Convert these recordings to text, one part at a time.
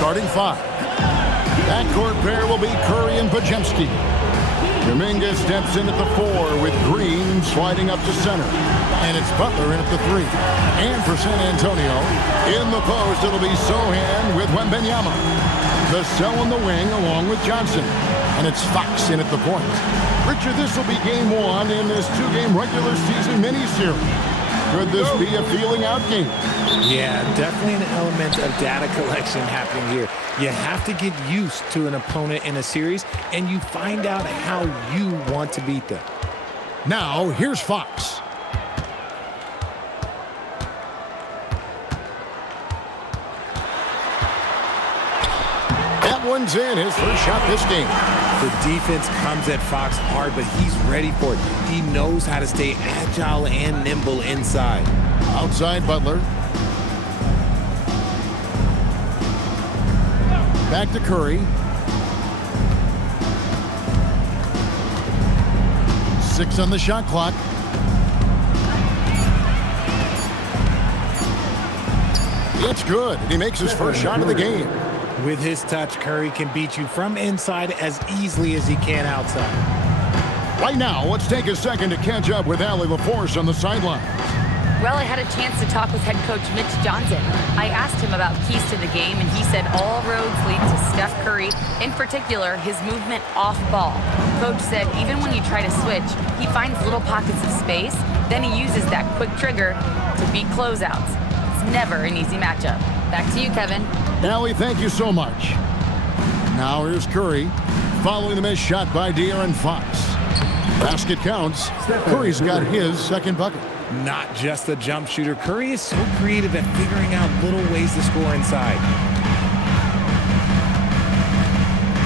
starting five. Backcourt pair will be Curry and Podziemski. Kuminga steps in at the 4 with Green sliding up to center. And it's Butler in at the 3. And for San Antonio, in the post, it'll be Sohan with Wembanyama. Vassell in the wing along with Johnson. And it's Fox in at the point. Richard, this will be game 1 in this 2-game regular season miniseries. Could this be a feeling out game? Yeah, definitely an element of data collection happening here. You have to get used to an opponent in a series, and you find out how you want to beat them. Now, here's Fox. That one's in, his first shot this game. The defense comes at Fox hard, but he's ready for it. He knows how to stay agile and nimble inside. Outside Butler. Back to Curry. 6 on the shot clock. It's good. He makes his first shot of the game. With his touch, Curry can beat you from inside as easily as he can outside. Right now, let's take a second to catch up with Allie LaForce on the sideline. Well, I had a chance to talk with head coach Mitch Johnson. I asked him about keys to the game, and he said all roads lead to Steph Curry, in particular, his movement off ball. Coach said even when you try to switch, he finds little pockets of space, then he uses that quick trigger to beat closeouts. It's never an easy matchup. Back to you, Kevin. Allie, thank you so much. Now here's Curry, following the missed shot by De'Aaron Fox. Basket counts. Curry's got his second bucket. Not just a jump shooter, Curry is so creative at figuring out little ways to score inside.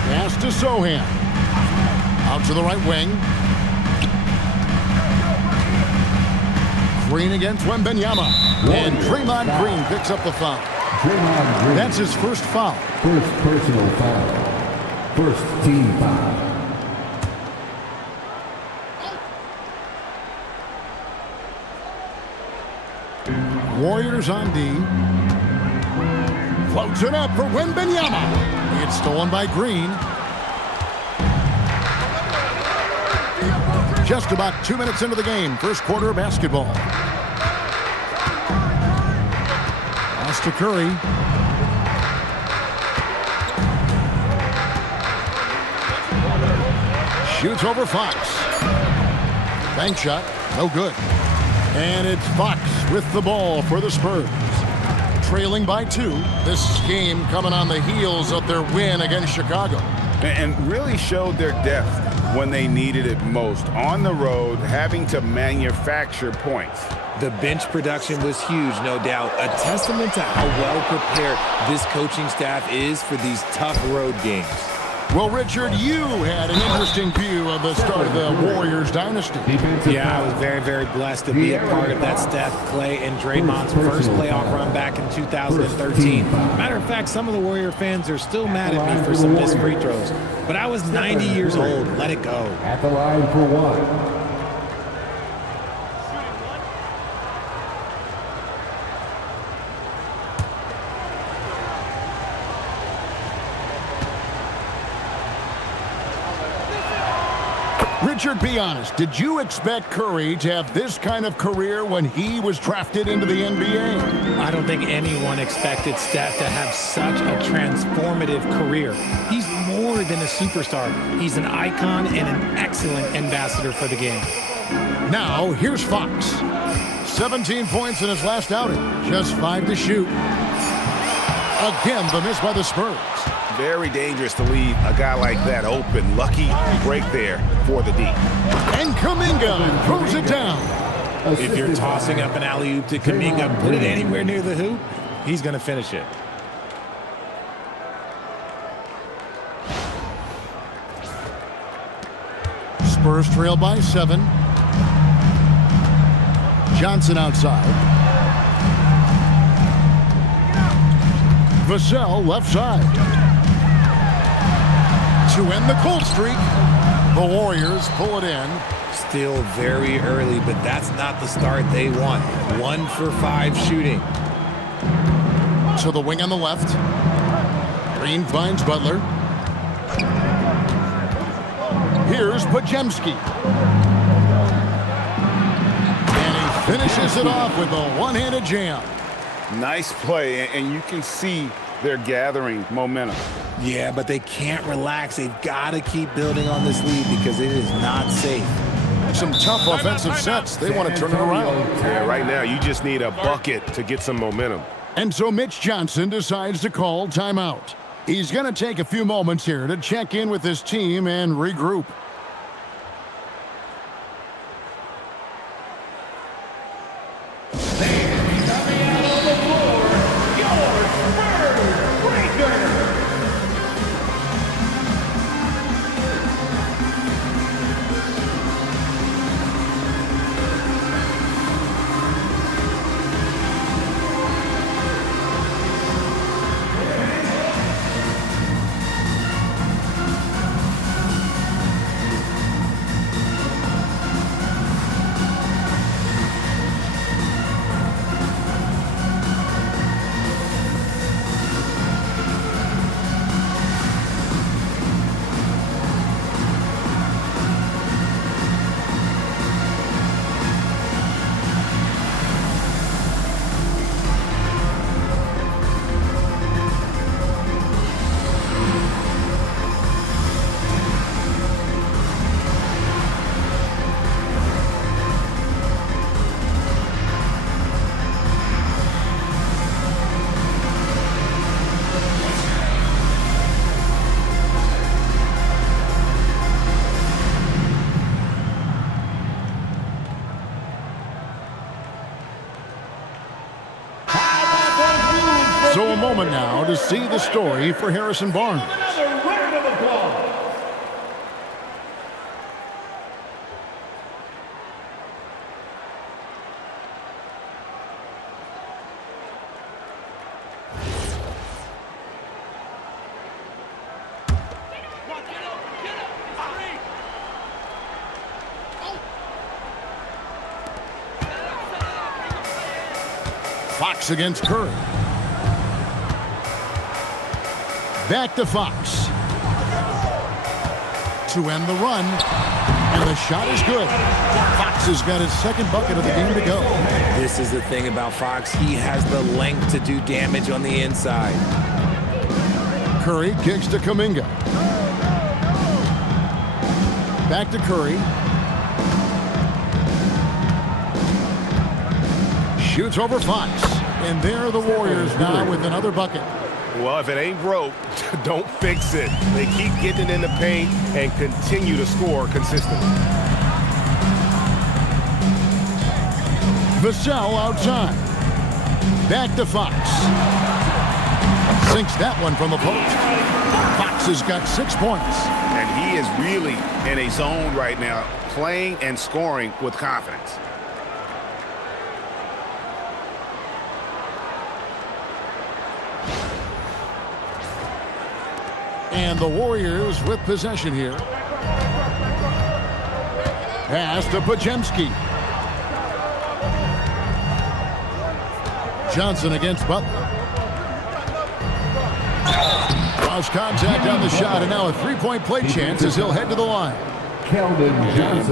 Pass to Sohan. Out to the right wing. Green against Wembanyama. And Draymond Green picks up the foul. That's his first foul. First personal foul. First team foul. Warriors on D. Floats it up for Wembanyama. It's stolen by Green. Just about 2 minutes into the game. First quarter of basketball. Pass to Curry. Shoots over Fox. Bank shot. No good. And it's Fox with the ball for the Spurs. Trailing by 2. This game coming on the heels of their win against Chicago. And really showed their depth when they needed it most. On the road, having to manufacture points. The bench production was huge, no doubt. A testament to how well prepared this coaching staff is for these tough road games. Well, Richard, you had an interesting view of the start of the Warriors dynasty. Yeah, I was very, very blessed to be a part of that Steph, Clay, and Draymond's first playoff run back in 2013. Matter of fact, some of the Warrior fans are still mad at me for some missed free throws. But I was 90 years old. Let it go. At the line for 1. Richard, be honest. Did you expect Curry to have this kind of career when he was drafted into the NBA? I don't think anyone expected Steph to have such a transformative career. He's more than a superstar. He's an icon and an excellent ambassador for the game. Now, here's Fox. 17 points in his last outing. Just 5 to shoot. Again, the miss by the Spurs. Very dangerous to leave a guy like that open. Lucky break there for the D. And Kuminga throws it down. If you're tossing up an alley-oop to Kuminga, put it anywhere near the hoop, he's going to finish it. Spurs trail by 7. Johnson outside. Vassell left side. To end the cold streak, the Warriors pull it in. Still very early, but that's not the start they want. 1 for 5 shooting. To the wing on the left. Green finds Butler. Here's Pajemski. And he finishes it off with a one-handed jam. Nice play, and you can see they're gathering momentum. Yeah, but they can't relax. They've got to keep building on this lead because it is not safe. Some tough offensive sets. They want to turn it around. Yeah, right now you just need a bucket to get some momentum. And so Mitch Johnson decides to call timeout. He's going to take a few moments here to check in with his team and regroup. So a moment now to see the story for Harrison Barnes. Another round of applause. Fox against Curry. Back to Fox. To end the run. And the shot is good. Fox has got his second bucket of the game to go. This is the thing about Fox. He has the length to do damage on the inside. Curry kicks to Kuminga. Back to Curry. Shoots over Fox. And there are the Warriors now with another bucket. Well, if it ain't broke, don't fix it. They keep getting it in the paint and continue to score consistently. Vassell outside. Back to Fox. Sinks that one from the post. Fox has got 6 points. And he is really in a zone right now, playing and scoring with confidence. And the Warriors with possession here. Pass to Pajemski. Johnson against Butler. Lost contact on the shot, and now a three-point play chance as he'll head to the line.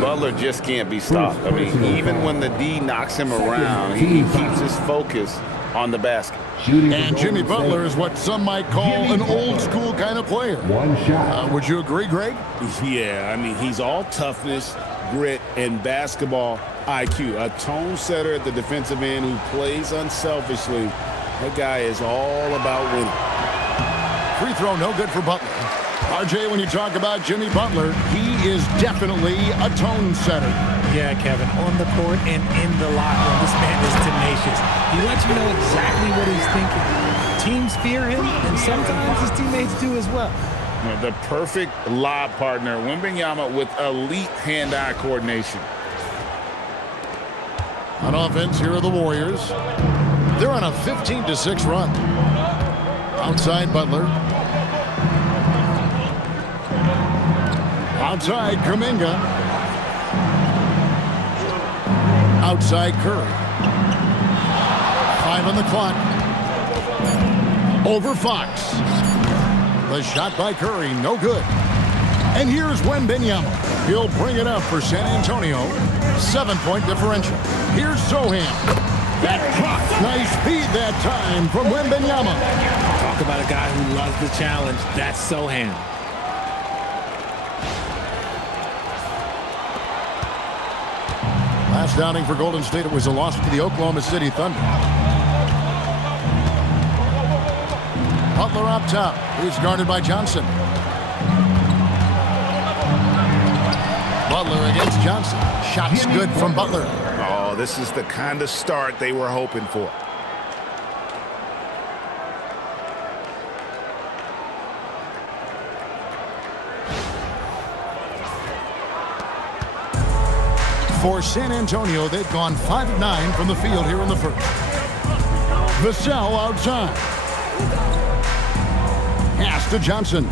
Butler just can't be stopped. I mean, even when the D knocks him around, he keeps his focus on the basket. And Jimmy Butler is what some might call an old-school kind of player. One shot. Would you agree, Greg? Yeah, I mean, he's all toughness, grit, and basketball IQ. A tone setter at the defensive end who plays unselfishly. That guy is all about winning. Free throw no good for Butler. RJ, when you talk about Jimmy Butler, he is definitely a tone setter. Yeah, Kevin, on the court and in the locker room, this man is tenacious. He lets you know exactly what he's thinking. Teams fear him, and sometimes his teammates do as well. The perfect lob partner, Wembanyama, with elite hand-eye coordination. On offense, here are the Warriors. They're on a 15-6 run. Outside Butler. Outside Kuminga. Outside Curry. 5 on the clock. Over Fox. The shot by Curry, no good. And here's Wembanyama. He'll bring it up for San Antonio. 7-point differential. Here's Sohan. That clock. Nice feed that time from Wembanyama. Talk about a guy who loves the challenge. That's Sohan. Last outing for Golden State, it was a loss to the Oklahoma City Thunder. Butler up top. He's guarded by Johnson. Butler against Johnson. Shots good from Butler. Oh, this is the kind of start they were hoping for. For San Antonio, they've gone 5 of 9 from the field here in the first. Vassell outside. Pass to Johnson.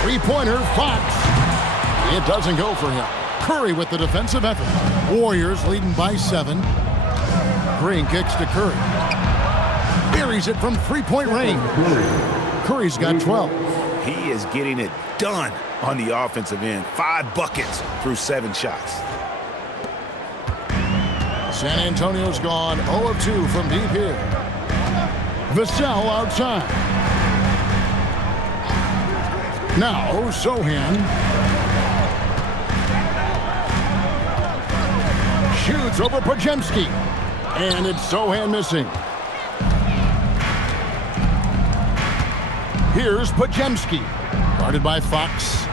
Three-pointer, Fox. It doesn't go for him. Curry with the defensive effort. Warriors leading by 7. Green kicks to Curry. Buries it from three-point range. Curry's got 12. He is getting it done on the offensive end. 5 buckets through 7 shots. San Antonio's gone 0 of 2 from deep here. Vassell outside. Now Sohan. Shoots over Podziemski. And it's Sohan missing. Here's Podziemski. Guarded by Fox.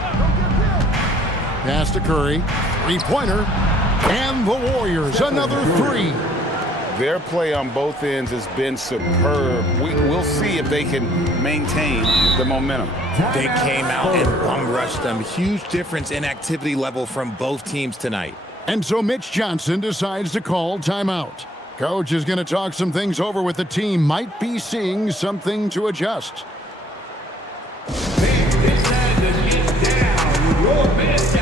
Pass to Curry. Three-pointer. And the Warriors, another 3. Their play on both ends has been superb. We'll see if they can maintain the momentum. They came out and bum-rushed them. Huge difference in activity level from both teams tonight. And so Mitch Johnson decides to call timeout. Coach is going to talk some things over with the team. Might be seeing something to adjust. It's time to get down with your best.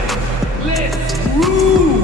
Let's move.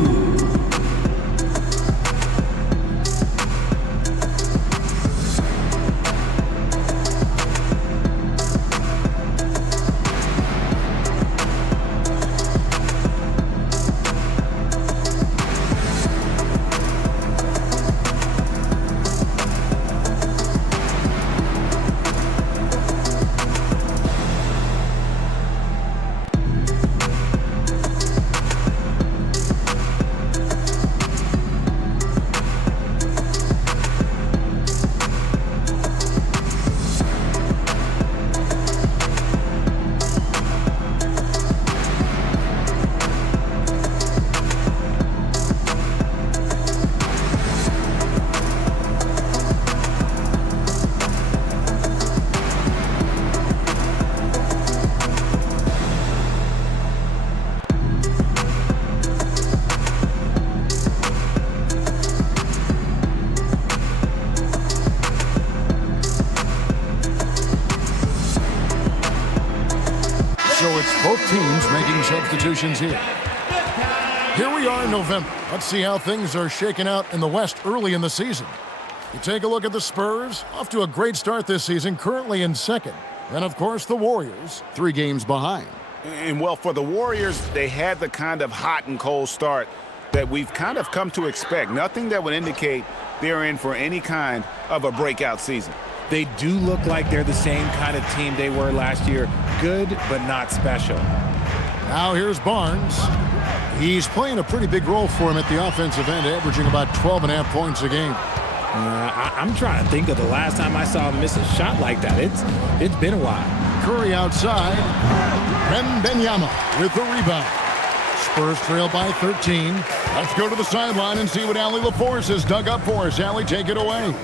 So it's both teams making substitutions here. Here we are in November. Let's see how things are shaking out in the West early in the season. You take a look at the Spurs, off to a great start this season, currently in second. And, of course, the Warriors, 3 games behind. And, well, for the Warriors, they had the kind of hot and cold start that we've kind of come to expect. Nothing that would indicate they're in for any kind of a breakout season. They do look like they're the same kind of team they were last year. Good, but not special. Now here's Barnes. He's playing a pretty big role for him at the offensive end, averaging about 12.5 points a game. I'm trying to think of the last time I saw him miss a shot like that. It's been a while. Curry outside. Wembanyama with the rebound. Spurs trail by 13. Let's go to the sideline and see what Allie LaForce has dug up for us. Allie, take it away.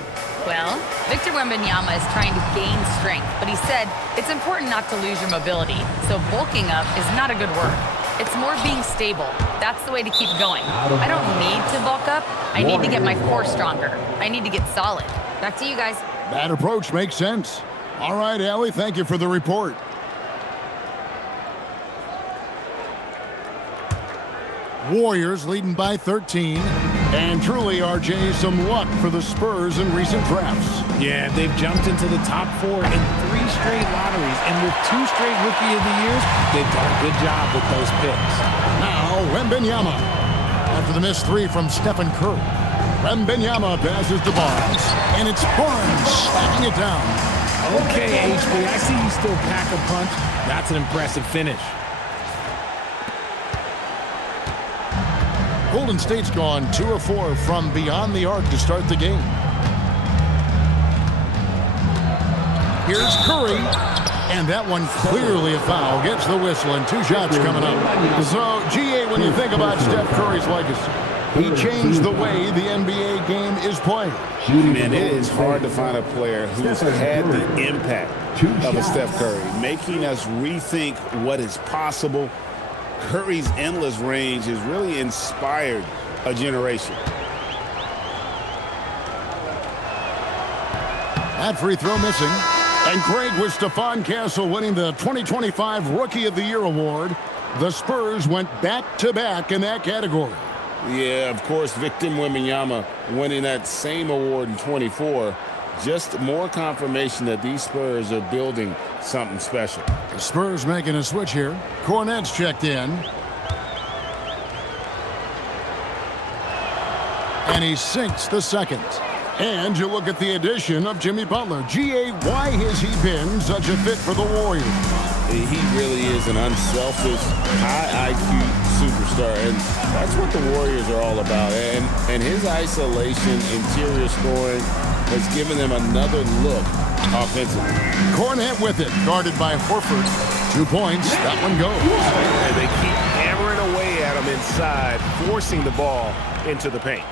Well, Victor Wembanyama is trying to gain strength, but he said it's important not to lose your mobility, so bulking up is not a good word. It's more being stable. That's the way to keep going. I don't need to bulk up. I need to get my core stronger. I need to get solid. Back to you guys. That approach makes sense. All right, Allie, thank you for the report. Warriors leading by 13. And truly, RJ, some luck for the Spurs in recent drafts. Yeah, they've jumped into the top 4 in 3 straight lotteries, and with 2 straight Rookie of the Years, they've done a good job with those picks. Now, Wembanyama. After the missed 3 from Stephon Curry. Wembanyama passes to Barnes, and it's Barnes slapping it down. Okay, HB, I see you still pack a punch. That's an impressive finish. Golden State's gone 2 of 4 from beyond the arc to start the game. Here's Curry, and that one clearly a foul. Gets the whistle, and 2 shots coming up. So, GA, when you think about Steph Curry's legacy, he changed the way the NBA game is played. Man, it is hard to find a player who's had the impact of a Steph Curry, making us rethink what is possible. Curry's endless range has really inspired a generation. That free throw missing. And Craig, with Stephon Castle winning the 2025 Rookie of the Year award, the Spurs went back-to-back in that category. Yeah, of course, Victor Wembanyama winning that same award in 24. Just more confirmation that these Spurs are building something special. The Spurs making a switch here. Cornette's checked in. And he sinks the second. And you look at the addition of Jimmy Butler. GA, why has he been such a fit for the Warriors? He really is an unselfish, high IQ superstar, and that's what the Warriors are all about. And his isolation, interior scoring has given them another look offensively. Cornette with it, guarded by Horford. 2 points, that one goes. And they keep hammering away at him inside, forcing the ball into the paint.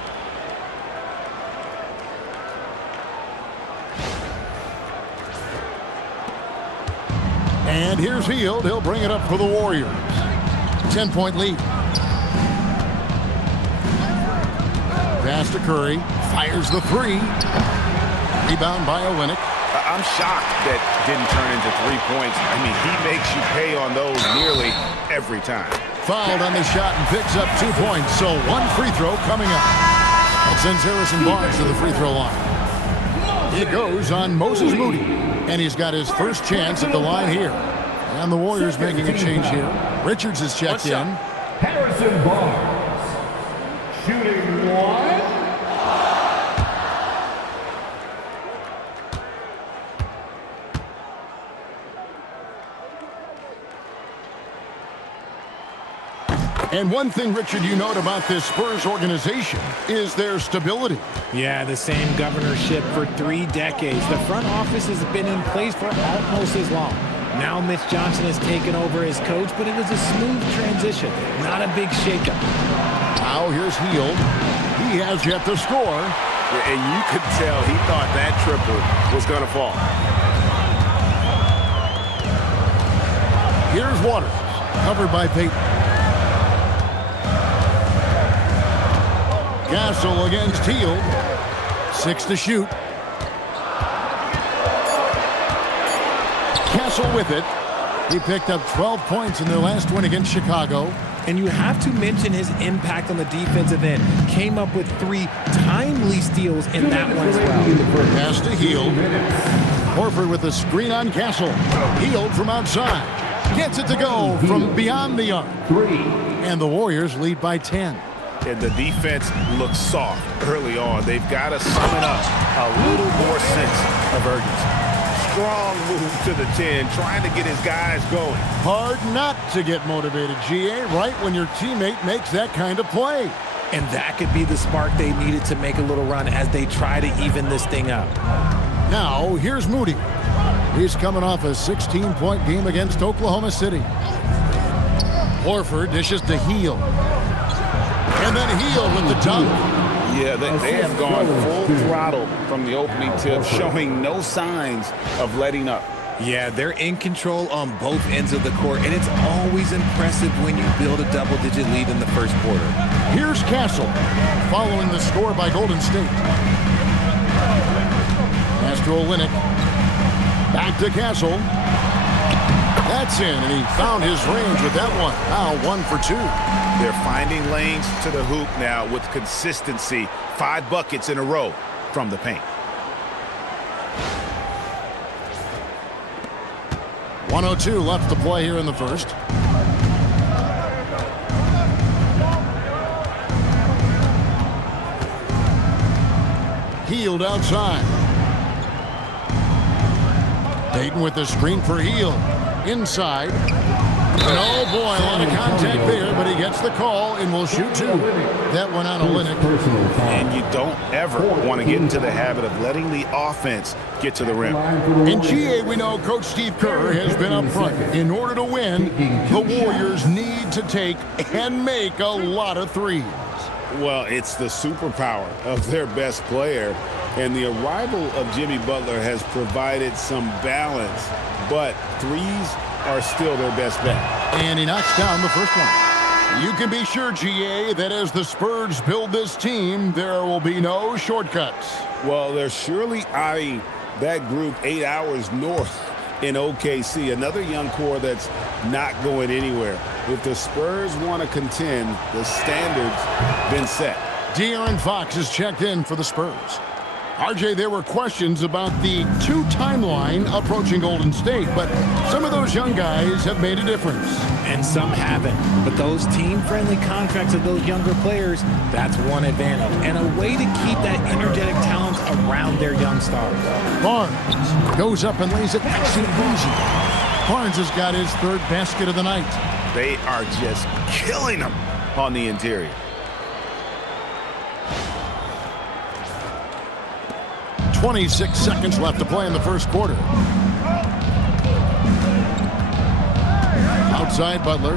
And here's Hield. He'll bring it up for the Warriors. 10-point lead. Pass to Curry. Fires the 3. Rebound by Olynyk. I'm shocked that didn't turn into 3 points. I mean, he makes you pay on those nearly every time. Fouled on the shot and picks up 2 points. So 1 free throw coming up. That sends Harrison Barnes to the free throw line. It goes on Moses Moody. And he's got his first chance at the line here. And the Warriors making a change here. Richards is checked in. Harrison Barnes. Shooting 1. And one thing, Richard, you note about this Spurs organization is their stability. Yeah, the same governorship for 3 decades. The front office has been in place for almost as long. Now Mitch Johnson has taken over as coach, but it was a smooth transition, not a big shakeup. Now here's Hield. He has yet to score. And you could tell he thought that triple was going to fall. Here's Waters, covered by Payton. Castle against Hield. 6 to shoot. Castle with it. He picked up 12 points in their last win against Chicago. And you have to mention his impact on the defensive end. Came up with 3 timely steals in that one as well. Pass to Hield. Horford with a screen on Castle. Hield from outside. Gets it to go from beyond the arc. And the Warriors lead by 10. And the defense looks soft early on. They've got to summon up a little more sense of urgency. Strong move to the 10, trying to get his guys going. Hard not to get motivated, GA, right when your teammate makes that kind of play. And that could be the spark they needed to make a little run as they try to even this thing up. Now, here's Moody. He's coming off a 16-point game against Oklahoma City. Horford dishes to Hield. And then Hield with the dunk. Yeah, they have gone full throttle from the opening tip, showing no signs of letting up. Yeah, they're in control on both ends of the court, and it's always impressive when you build a double-digit lead in the first quarter. Here's Castle, following the score by Golden State. Pass to Olynyk. Back to Castle. That's in, and he found his range with that one. Now 1 for 2. They're finding lanes to the hoop now with consistency. 5 buckets in a row from the paint. 1:02 left to play here in the first. Hield outside. Payton with the screen for Hield. Inside. And oh boy, a lot of contact there, but he gets the call and will shoot two. That went on Olynyk. And you don't ever want to get into the habit of letting the offense get to the rim. In GA, we know Coach Steve Kerr has been up front. In order to win, the Warriors need to take and make a lot of threes. Well, it's the superpower of their best player, and the arrival of Jimmy Butler has provided some balance, but threes are still their best bet. And he knocks down the first one. You can be sure, GA, that as the Spurs build this team, there will be no shortcuts. Well, they're surely eyeing that group 8 hours north in OKC, another young core that's not going anywhere. If the Spurs want to contend, the standard's been set. De'Aaron Fox is checked in for the Spurs. RJ, there were questions about the two timeline approaching Golden State, but some of those young guys have made a difference. And some haven't. But those team-friendly contracts of those younger players, that's one advantage. And a way to keep that energetic talent around their young stars. Barnes goes up and lays it nice and easy. Barnes has got his third basket of the night. They are just killing them on the interior. 26 seconds left to play in the first quarter. Outside Butler.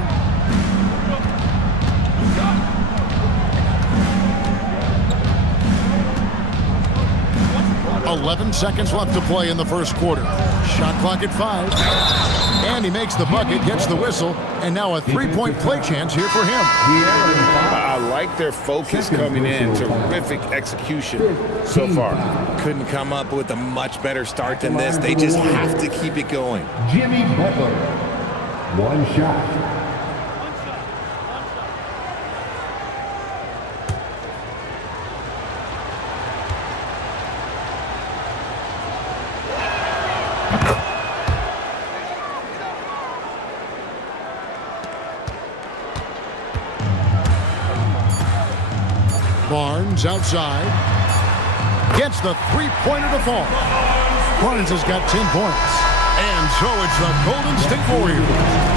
.11 seconds left to play in the first quarter. Shot clock at 5. And he makes the bucket, gets the whistle, and now a three-point play chance here for him. I like their focus coming in. Terrific execution so far. Couldn't come up with a much better start than this. They just have to keep it going. Jimmy Butler. One shot. Barnes outside. Gets the three-pointer to fall. Barnes has got 10 points. And so it's the Golden State Warriors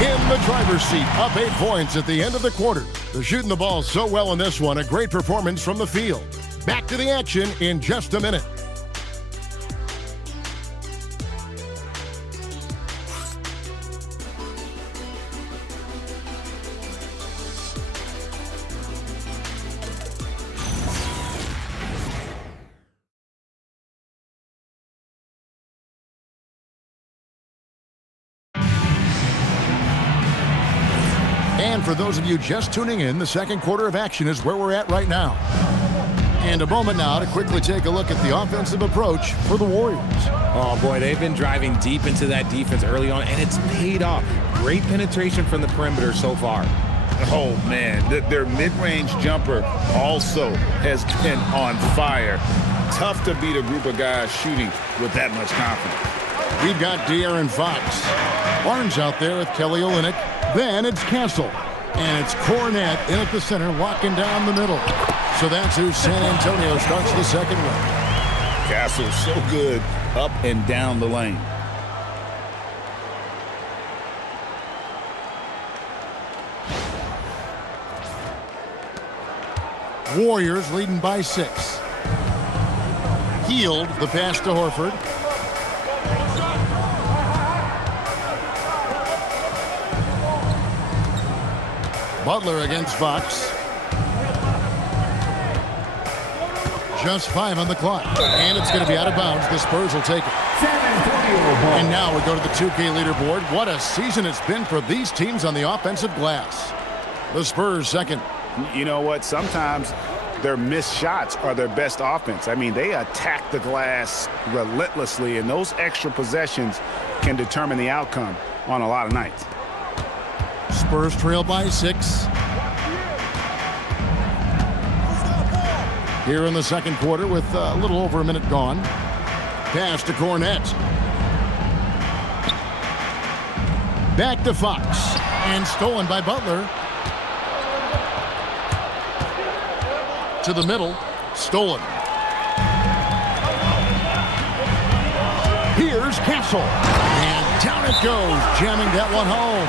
in the driver's seat, up 8 points at the end of the quarter. They're shooting the ball so well in this one. A great performance from the field. Back to the action in just a minute. And for those of you just tuning in, the second quarter of action is where we're at right now. And a moment now to quickly take a look at the offensive approach for the Warriors. Oh, boy, they've been driving deep into that defense early on, and it's paid off. Great penetration from the perimeter so far. Oh, man, their mid-range jumper also has been on fire. Tough to beat a group of guys shooting with that much confidence. We've got De'Aaron Fox. Barnes out there with Kelly Olynyk. Then it's Castle. And it's Cornette in at the center, locking down the middle. So that's who San Antonio starts the second with. Castle so good up and down the lane. Warriors leading by 6. Hield the pass to Horford. Butler against Fox. Just 5 on the clock. And it's going to be out of bounds. The Spurs will take it. And now we go to the 2K leaderboard. What a season it's been for these teams on the offensive glass. The Spurs second. You know what? Sometimes their missed shots are their best offense. I mean, they attack the glass relentlessly, and those extra possessions can determine the outcome on a lot of nights. Spurs trail by 6. Here in the second quarter with a little over a minute gone. Pass to Cornette. Back to Fox. And stolen by Butler. To the middle. Stolen. Here's Castle. And down it goes. Jamming that one home.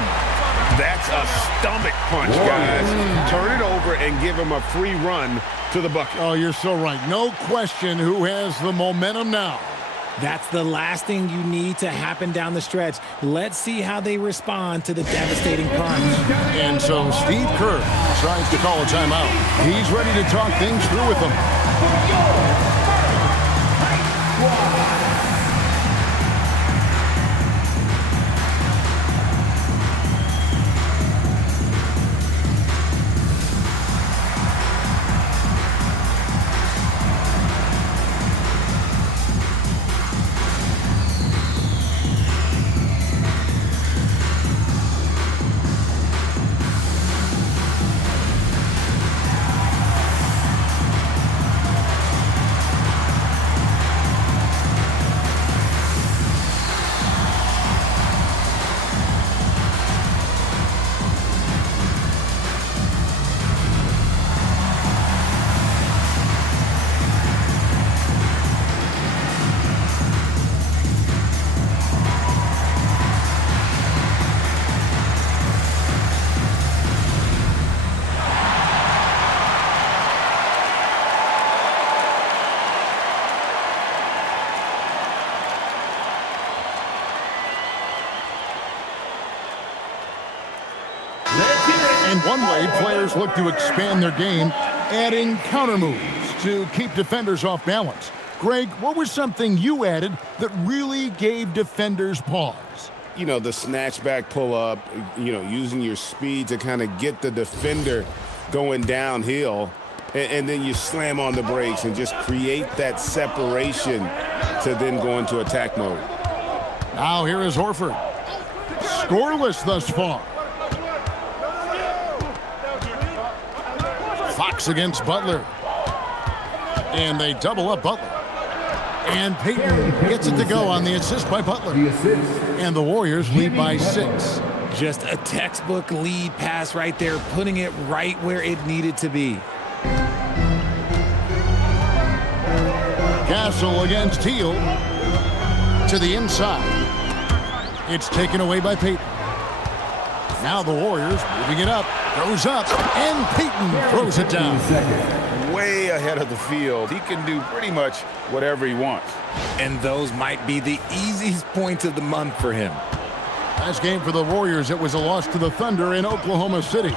That's a stomach punch, guys. Turn it over and give him a free run to the bucket. Oh, you're so right. No question who has the momentum now. That's the last thing you need to happen down the stretch. Let's see how they respond to the devastating punch. And so Steve Kerr tries to call a timeout. He's ready to talk things through with them. And one way players look to expand their game, adding counter moves to keep defenders off balance. Greg, what was something you added that really gave defenders pause? You know, the snatchback pull-up, you know, using your speed to kind of get the defender going downhill, and then you slam on the brakes and just create that separation to then go into attack mode. Now here is Horford. Scoreless thus far. Fox against Butler. And they double up Butler. And Payton gets it to go on the assist by Butler. And the Warriors lead by 6. Just a textbook lead pass right there, putting it right where it needed to be. Castle against Teal. To the inside. It's taken away by Payton. Now the Warriors moving it up. Goes up. And Payton throws it down. Way ahead of the field. He can do pretty much whatever he wants. And those might be the easiest points of the month for him. Last game for the Warriors, it was a loss to the Thunder in Oklahoma City.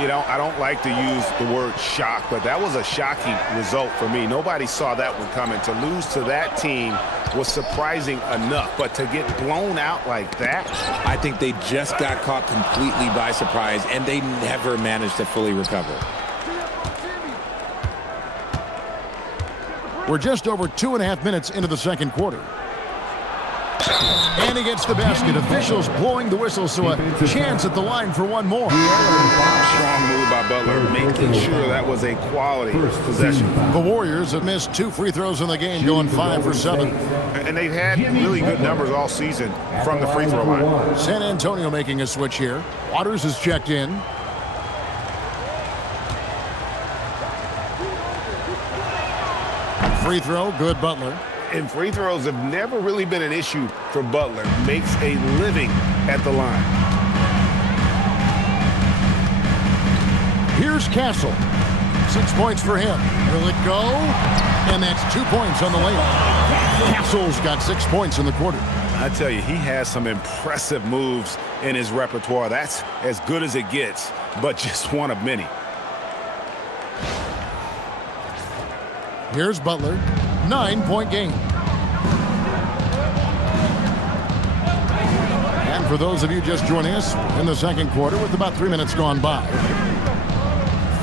You know, I don't like to use the word shock, but that was a shocking result for me. Nobody saw that one coming. To lose to that team was surprising enough, but to get blown out like that? I think they just got caught completely by surprise, and they never managed to fully recover. We're just over 2.5 minutes into the second quarter. And he gets the basket. Officials blowing the whistle, so a chance at the line for one more. Strong move by Butler, making sure that was a quality possession. The Warriors have missed 2 free throws in the game, going 5 for 7. And they've had really good numbers all season from the free throw line. San Antonio making a switch here. Waters is checked in. Free throw, good Butler. And free throws have never really been an issue for Butler. Makes a living at the line. Here's Castle. 6 points for him. Will it go? And that's 2 points on the layup. Castle's got 6 points in the quarter. I tell you, he has some impressive moves in his repertoire. That's as good as it gets, but just one of many. Here's Butler. 9-point game. And for those of you just joining us in the second quarter with about 3 minutes gone by.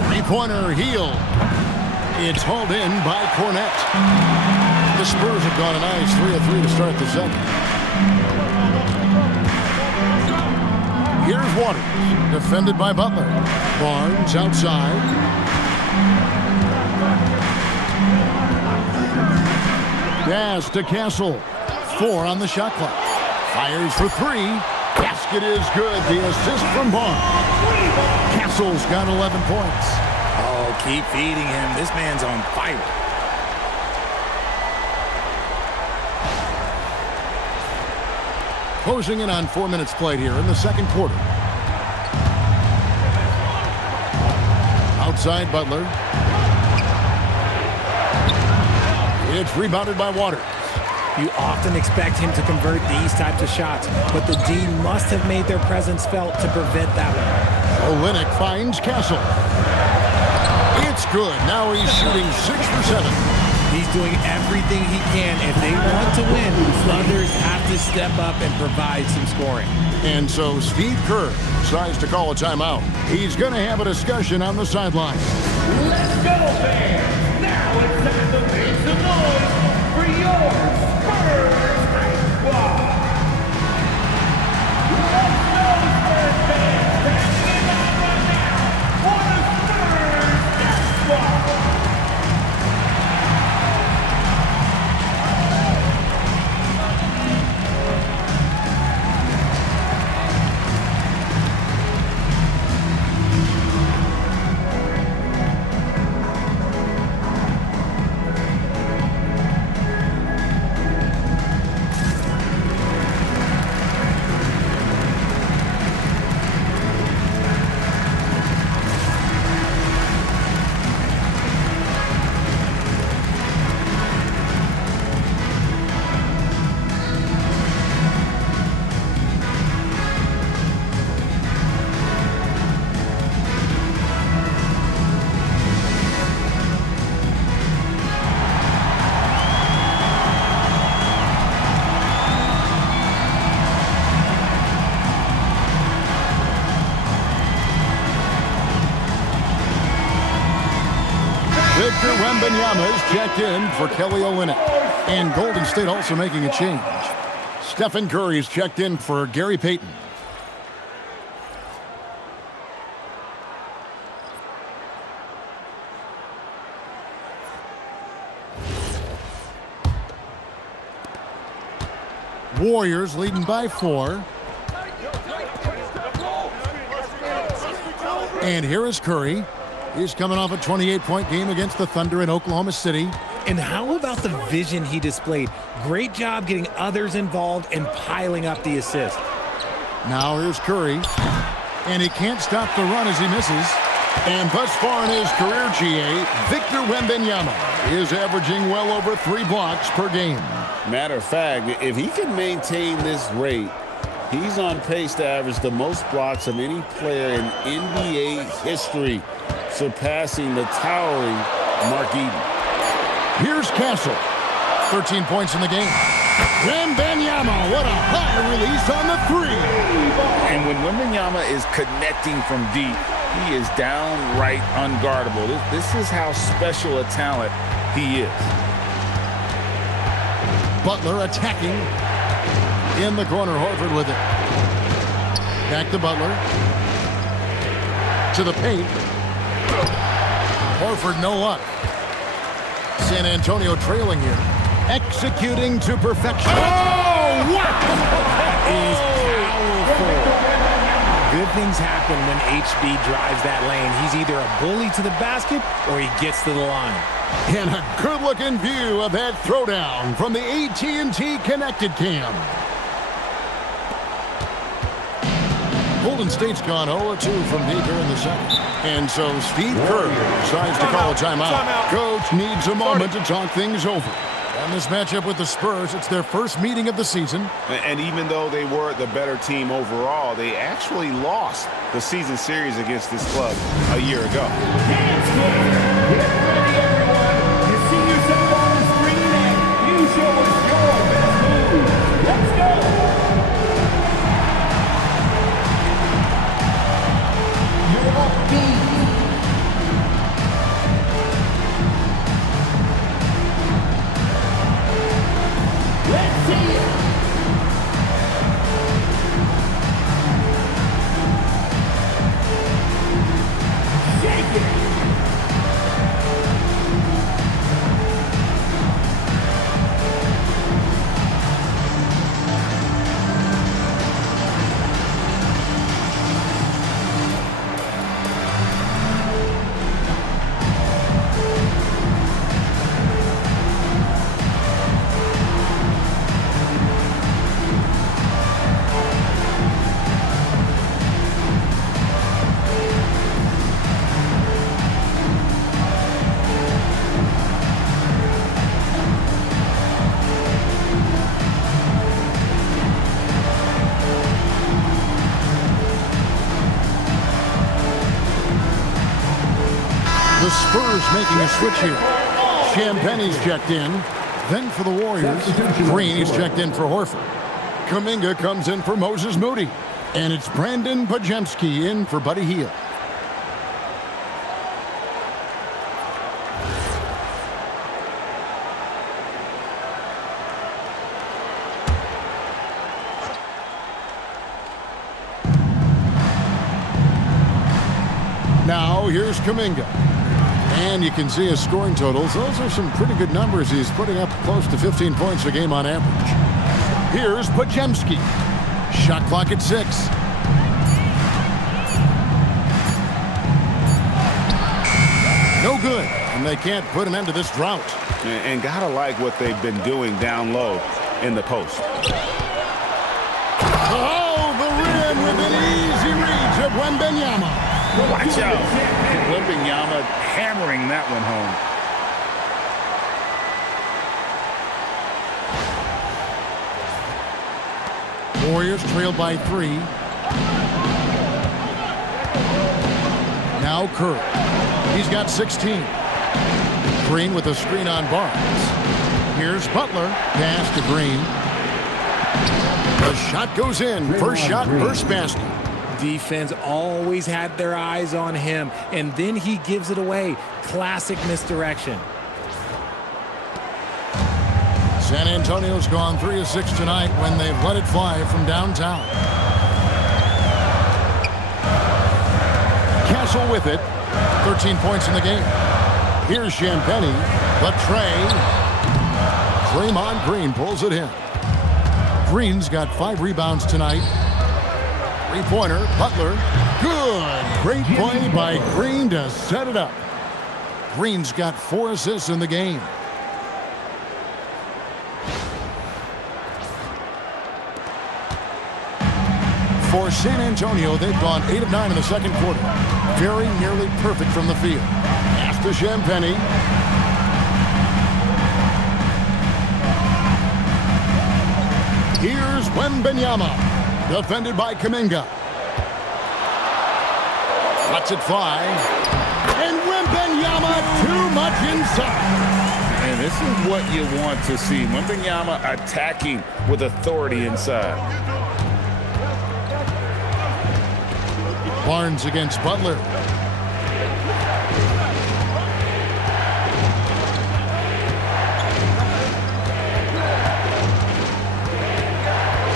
Three-pointer heel. It's hauled in by Cornette. The Spurs have gone a nice 3 of 3 to start the second. Here's Waters, defended by Butler. Barnes outside. Pass to Castle. 4 on the shot clock. Fires for 3. Basket is good. The assist from Barnes. Castle's got 11 points. Oh, keep feeding him. This man's on fire. Closing in on 4 minutes played here in the second quarter. Outside Butler. It's rebounded by Waters. You often expect him to convert these types of shots, but the D must have made their presence felt to prevent that one. Olynyk finds Castle. It's good. Now he's shooting 6 for 7. He's doing everything he can. If they want to win, others have to step up and provide some scoring. And so Steve Kerr decides to call a timeout. He's going to have a discussion on the sideline. Let's go, fans! Now it's time to make some noise for your Spurs Hype Squad! Let's go, Spurs fans! Bringing it on right now for the Spurs Hype Squad! Victor Wembanyama is checked in for Kelly Olynyk. And Golden State also making a change. Stephen Curry is checked in for Gary Payton. Warriors leading by 4. And here is Curry. He's coming off a 28-point game against the Thunder in Oklahoma City. And how about the vision he displayed? Great job getting others involved and piling up the assist. Now here's Curry. And he can't stop the run as he misses. And thus far in his career, GA, Victor Wembanyama is averaging well over 3 blocks per game. Matter of fact, if he can maintain this rate, he's on pace to average the most blocks of any player in NBA history, surpassing the towering Mark Eden. Here's Castle. 13 points in the game. Wembanyama, what a high release on the 3. And when Wembanyama is connecting from deep, he is downright unguardable. This is how special a talent he is. Butler attacking. In the corner, Horford with it. Back to Butler. To the paint. Horford, no luck. San Antonio trailing here. Executing to perfection. Oh, wow! That is powerful. Good things happen when HB drives that lane. He's either a bully to the basket or he gets to the line. And a good-looking view of that throwdown from the AT&T Connected Cam. Golden State's gone 0-2 from deep here in the second. And so Steve Kerr decides to call a timeout. Coach needs a moment to talk things over. And this matchup with the Spurs, it's their first meeting of the season. And even though they were the better team overall, they actually lost the season series against this club a year ago. Dance floor! Get ready, everyone! You see yourself on the screen and you show us your best move. Let's go! You're up, B. Let's see it! Shake it! Spurs making a switch here. Champagne's checked in. Then for the Warriors, Green is checked in for Horford. Kuminga comes in for Moses Moody. And it's Brandon Pajemski in for Buddy Hield. Now here's Kuminga. And you can see his scoring totals. Those are some pretty good numbers. He's putting up close to 15 points a game on average. Here's Pajemski. Shot clock at 6. No good. And they can't put an end to this drought. And gotta like what they've been doing down low in the post. Oh, the rim with an easy reach of Wembanyama. Watch out. Wembanyama hammering that one home. Warriors trailed by 3. Now Curry. He's got 16. Green with a screen on Barnes. Here's Butler. Pass to Green. The shot goes in. First shot, first basket. Defense always had their eyes on him, and then he gives it away. Classic misdirection. San Antonio's gone 3 of 6 tonight when they've let it fly from downtown. Castle with it. 13 points in the game. Here's Champagnie. The tray. Draymond Green pulls it in. Green's got 5 rebounds tonight. Three-pointer, Butler. Good. Great play by Green to set it up. Green's got 4 assists in the game. For San Antonio, they've gone 8 of 9 in the second quarter. Very nearly perfect from the field. Pass to Champagnie. Here's Wembanyama. Defended by Kuminga. Lets it fly. And Wembanyama too much inside. And this is what you want to see. Wembanyama attacking with authority inside. Barnes against Butler.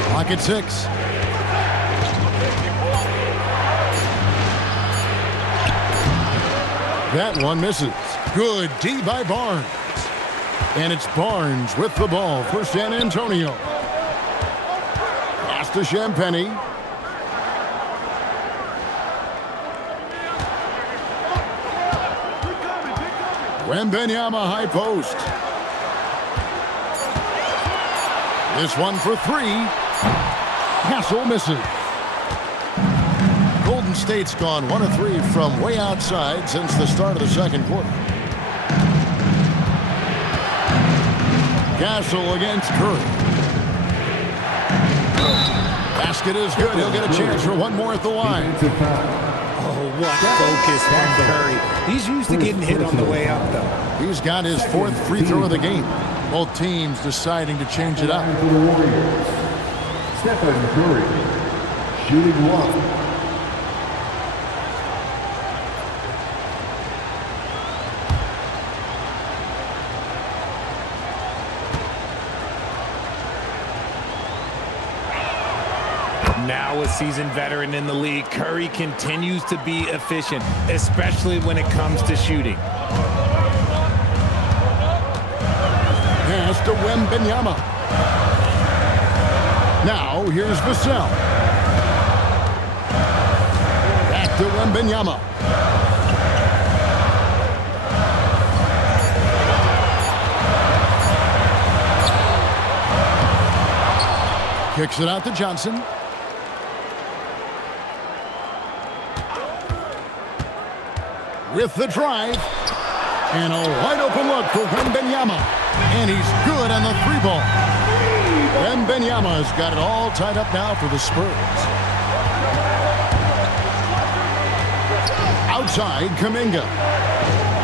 Clock at 6. That one misses. Good D by Barnes. And it's Barnes with the ball for San Antonio. Pass to Champagnie. Wembanyama high post. This one for 3. Castle misses. Golden State's gone 1 of 3 from way outside since the start of the second quarter. Castle against Curry. Basket is good. He'll get a chance for one more at the line. Oh, what focus from Curry. He's used to getting hit on the way up, though. He's got his 4th free throw of the game. Both teams deciding to change it up. For the Warriors, Stephon Curry, shooting 1. Now a seasoned veteran in the league, Curry continues to be efficient, especially when it comes to shooting. Pass to Wembanyama. Now here's Vassell. Back to Wembanyama. Kicks it out to Johnson. With the drive. And a wide open look for Wembanyama. And he's good on the 3-ball. Wembanyama's got it all tied up now for the Spurs. Outside, Kuminga.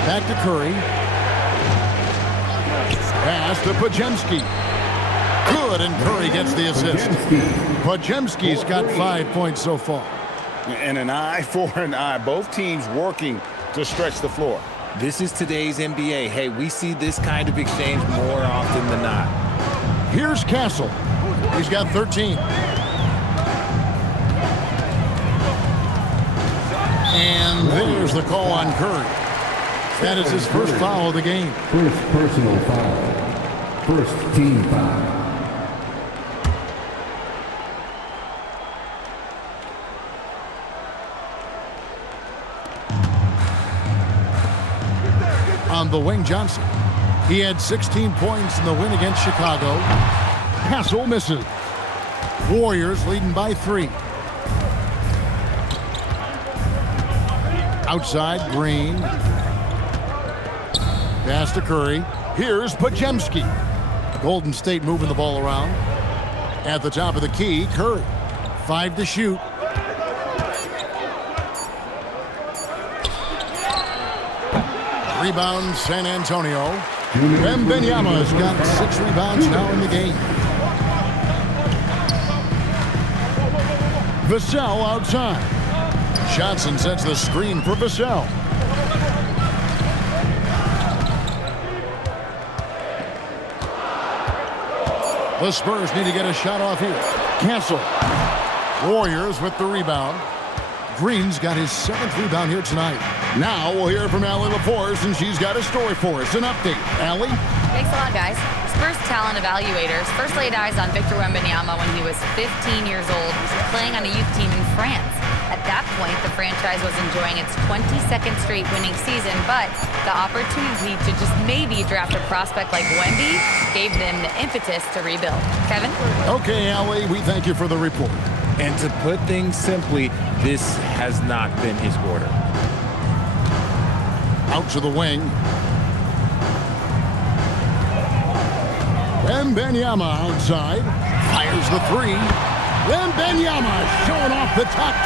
Back to Curry. Pass to Podziemski. Good, and Curry gets the assist. Podziemski's got 5 points so far. And an eye for an eye. Both teams working to stretch the floor. This is today's NBA. Hey, we see this kind of exchange more often than not. Here's Castle. He's got 13. And there's the call on Curry. That is his first foul of the game. First personal foul. First team foul. On the wing, Johnson. He had 16 points in the win against Chicago. Castle misses. Warriors leading by 3. Outside, Green. Pass to Curry. Here's Podziemski. Golden State moving the ball around. At the top of the key, Curry. 5 to shoot. Rebound, San Antonio. Wembanyama has got 6 rebounds now in the game. Vassell outside. Johnson sets the screen for Vassell. The Spurs need to get a shot off here. Castle. Warriors with the rebound. Green's got his 7th rebound here tonight. Now we'll hear from Allie LaForce, and she's got a story for us. An update. Allie? Thanks a lot, guys. Spurs talent evaluators first laid eyes on Victor Wembanyama when he was 15 years old, playing on a youth team in France. At that point, the franchise was enjoying its 22nd straight winning season, but the opportunity to just maybe draft a prospect like Wemby gave them the impetus to rebuild. Kevin? Okay, Allie, we thank you for the report. And to put things simply, this has not been his quarter. Out to the wing. Wembanyama outside. Fires the 3. Wembanyama showing off the touch.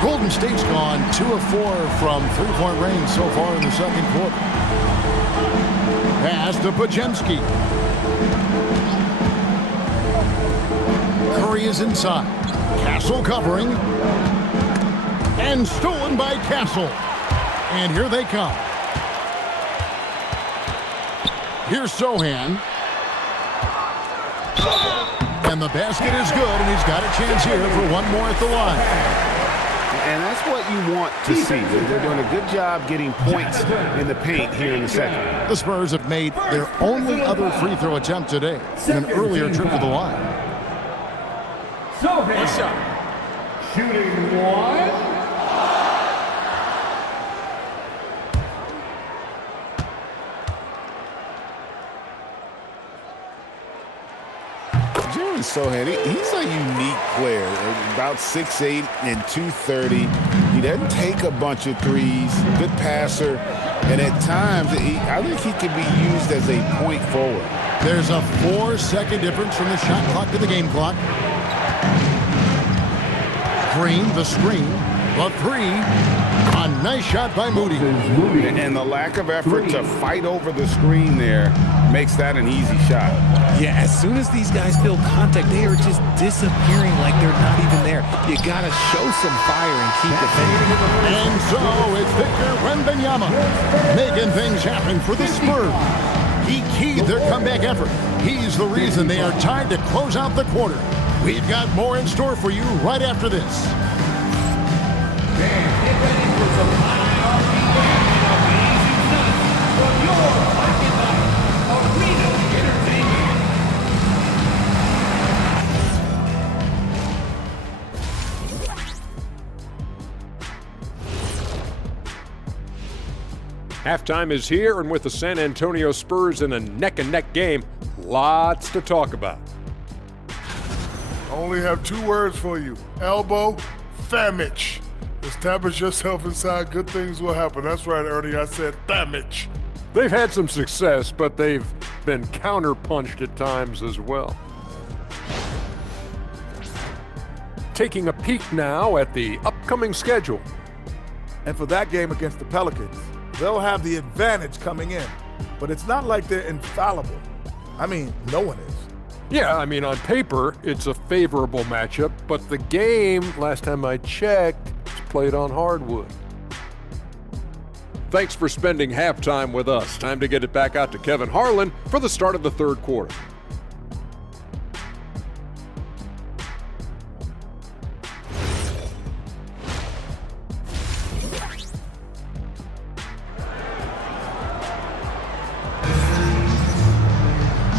Golden State's gone 2 of 4 from 3-point range so far in the second quarter. Pass to Podziemski. Curry is inside. Castle covering. And stolen by Castle. And here they come. Here's Sohan. And the basket is good, and he's got a chance here for one more at the line. And that's what you want to see. They're doing a good job getting points in the paint here in the second. The Spurs have made their only other free throw attempt today in an earlier trip to the line. So shooting 1. Sohan, he's a unique player, about 6'8" and 230. He doesn't take a bunch of threes, good passer, and at times, I think he can be used as a point forward. There's a 4-second difference from the shot clock to the game clock. Green, the screen, the 3. A nice shot by Moody. And the lack of effort to fight over the screen there makes that an easy shot. Yeah, as soon as these guys feel contact, they are just disappearing like they're not even there. You gotta show some fire and keep defending. And so it's Victor Wembanyama making things happen for the Spurs. He keyed their comeback effort. He's the reason they are tied to close out the quarter. We've got more in store for you right after this. Get ready for some high amazing stuff from your Pocket Night Arena Entertainment. Halftime is here, and with the San Antonio Spurs in a neck-and-neck game, lots to talk about. I only have 2 words for you. Elbow, famage. Establish yourself inside, good things will happen. That's right, Ernie, I said famage. They've had some success, but they've been counterpunched at times as well. Taking a peek now at the upcoming schedule. And for that game against the Pelicans, they'll have the advantage coming in. But it's not like they're infallible. I mean, no one is. Yeah, I mean, on paper, it's a favorable matchup, but the game, last time I checked, is played on hardwood. Thanks for spending halftime with us. Time to get it back out to Kevin Harlan for the start of the third quarter.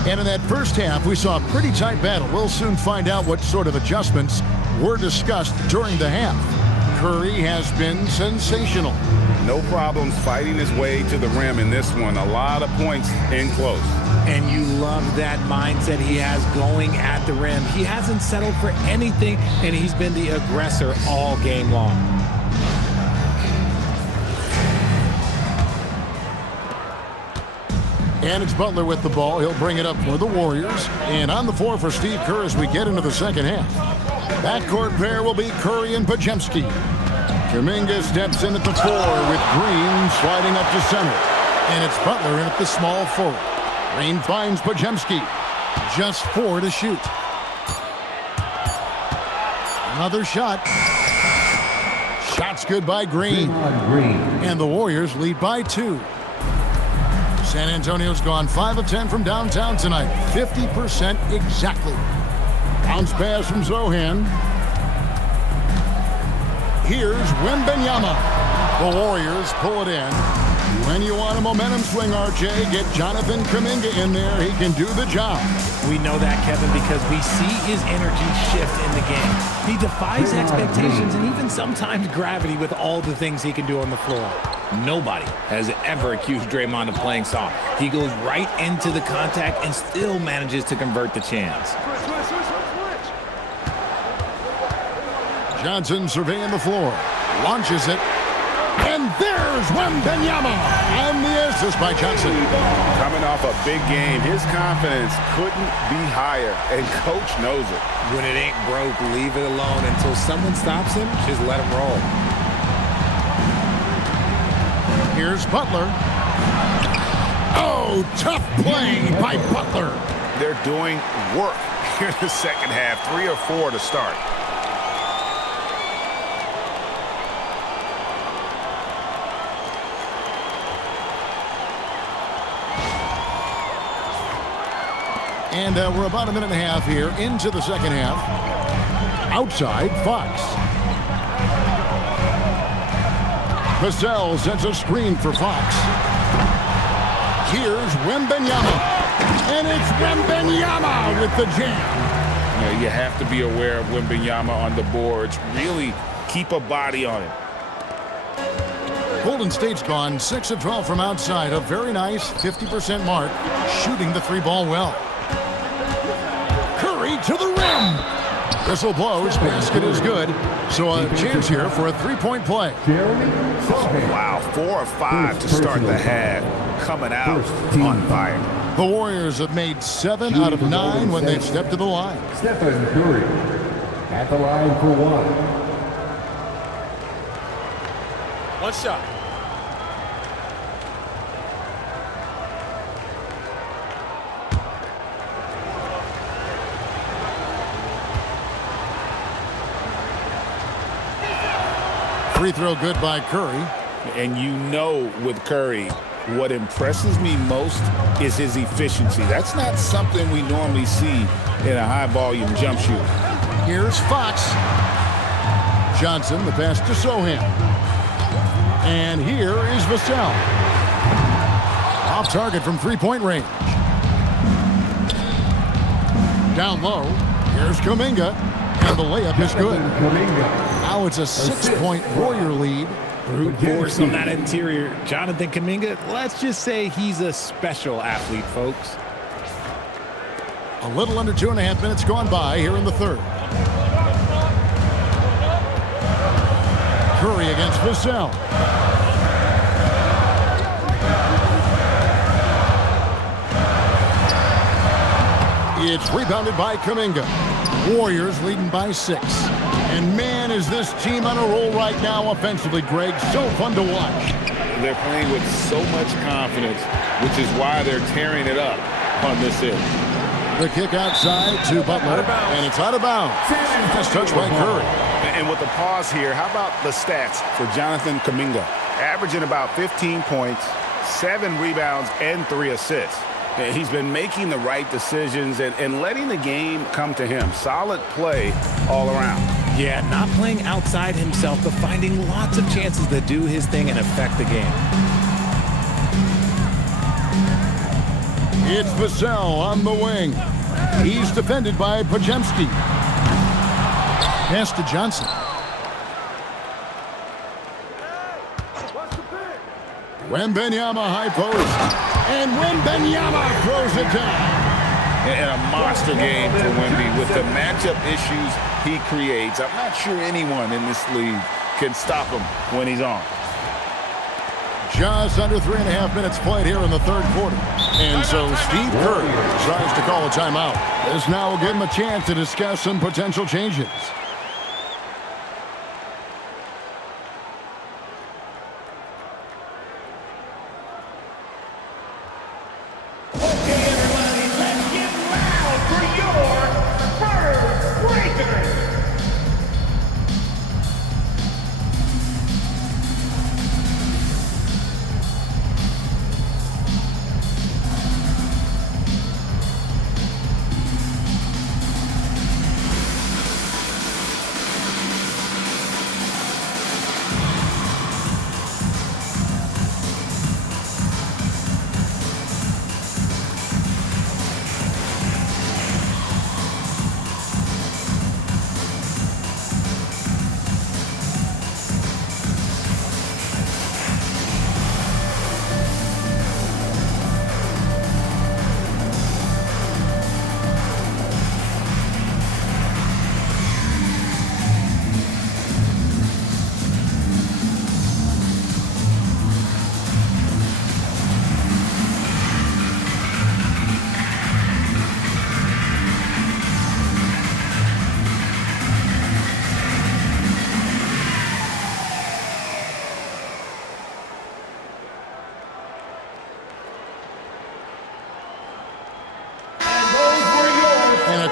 And in that first half, we saw a pretty tight battle. We'll soon find out what sort of adjustments were discussed during the half. Curry has been sensational. No problems fighting his way to the rim in this one. A lot of points in close. And you love that mindset he has going at the rim. He hasn't settled for anything, and he's been the aggressor all game long. And it's Butler with the ball. He'll bring it up for the Warriors. And on the floor for Steve Kerr as we get into the second half. Backcourt pair will be Curry and Podziemski. Kuminga steps in at the 4 with Green sliding up to center. And it's Butler in at the small forward. Green finds Podziemski. Just 4 to shoot. Another shot. Shot's good by Green. And the Warriors lead by 2. San Antonio's gone 5 of 10 from downtown tonight. 50% exactly. Bounce pass from Zohan. Here's Wembanyama. The Warriors pull it in. When you want a momentum swing, RJ, get Jonathan Kuminga in there. He can do the job. We know that, Kevin, because we see his energy shift in the game. He defies expectations and even sometimes gravity with all the things he can do on the floor. Nobody has ever accused Draymond of playing soft. He goes right into the contact and still manages to convert the chance. Johnson surveying the floor. Launches it. And there's Wembanyama. And the assist by Johnson. Coming off a big game, his confidence couldn't be higher, and coach knows it. When it ain't broke, leave it alone until someone stops him. Just let him roll. Here's Butler. Oh, tough play by Butler. They're doing work here in the second half. 3 or 4 to start. And we're about a minute and a half here into the second half. Outside, Fox. Vassell sends a screen for Fox. Here's Wembanyama. And it's Wembanyama with the jam. You have to be aware of Wembanyama on the boards. Really keep a body on it. Golden State's gone 6 of 12 from outside. A very nice 50% mark. Shooting the 3-ball well. Curry to the rim. Whistle blows. Basket is good. So a chance here for a 3-point play. Oh, wow. 4 or 5 to start the half. Coming out on fire. The Warriors have made 7 out of 9 when they've stepped to the line. Stephon Curry at the line for 1. One shot. Free throw good by Curry. And you know with Curry, what impresses me most is his efficiency. That's not something we normally see in a high-volume jump shooter. Here's Fox. Johnson, the pass to Sohan. And here is Vassell. Off target from 3-point range. Down low. Here's Kuminga. And the layup is good. Now it's a 6-point Warrior lead. Brute force on that interior. Jonathan Kuminga, let's just say he's a special athlete, folks. A little under 2.5 minutes gone by here in the third. Curry against Vassell. It's rebounded by Kuminga. Warriors leading by 6. And man, is this team on a roll right now offensively, Greg. So fun to watch. They're playing with so much confidence, which is why they're tearing it up on this end. The kick outside to Butler, and it's out of bounds. Just touched by Curry. And with the pause here, how about the stats for Jonathan Kuminga? Averaging about 15 points, 7 rebounds, and 3 assists. He's been making the right decisions and letting the game come to him. Solid play all around. Yeah, not playing outside himself, but finding lots of chances to do his thing and affect the game. It's Vassell on the wing. He's defended by Podziemski. Pass to Johnson. Wembanyama high post. And Wembanyama throws it down. And a monster game for Wemby with the matchup issues he creates. I'm not sure anyone in this league can stop him when he's on. Just under 3.5 minutes played here in the third quarter. And so Steve Kerr tries to call a timeout. This now will give him a chance to discuss some potential changes.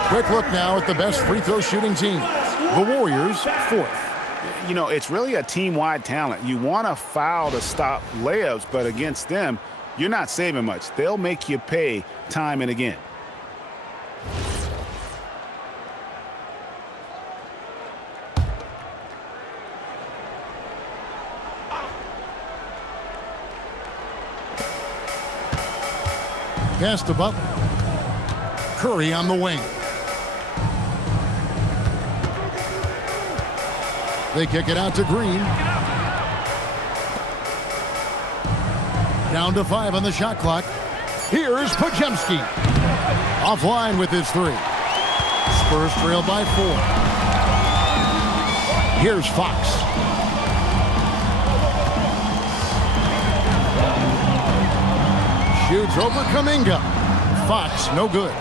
Quick look now at the best free throw shooting team. The Warriors, 4th. You know, it's really a team-wide talent. You want to foul to stop layups, but against them, you're not saving much. They'll make you pay time and again. Pass to Butler. Curry on the wing. They kick it out to Green. Down to 5 on the shot clock. Here's Podziemski. Offline with his 3. Spurs trail by 4. Here's Fox. Shoots over Kuminga. Fox, no good.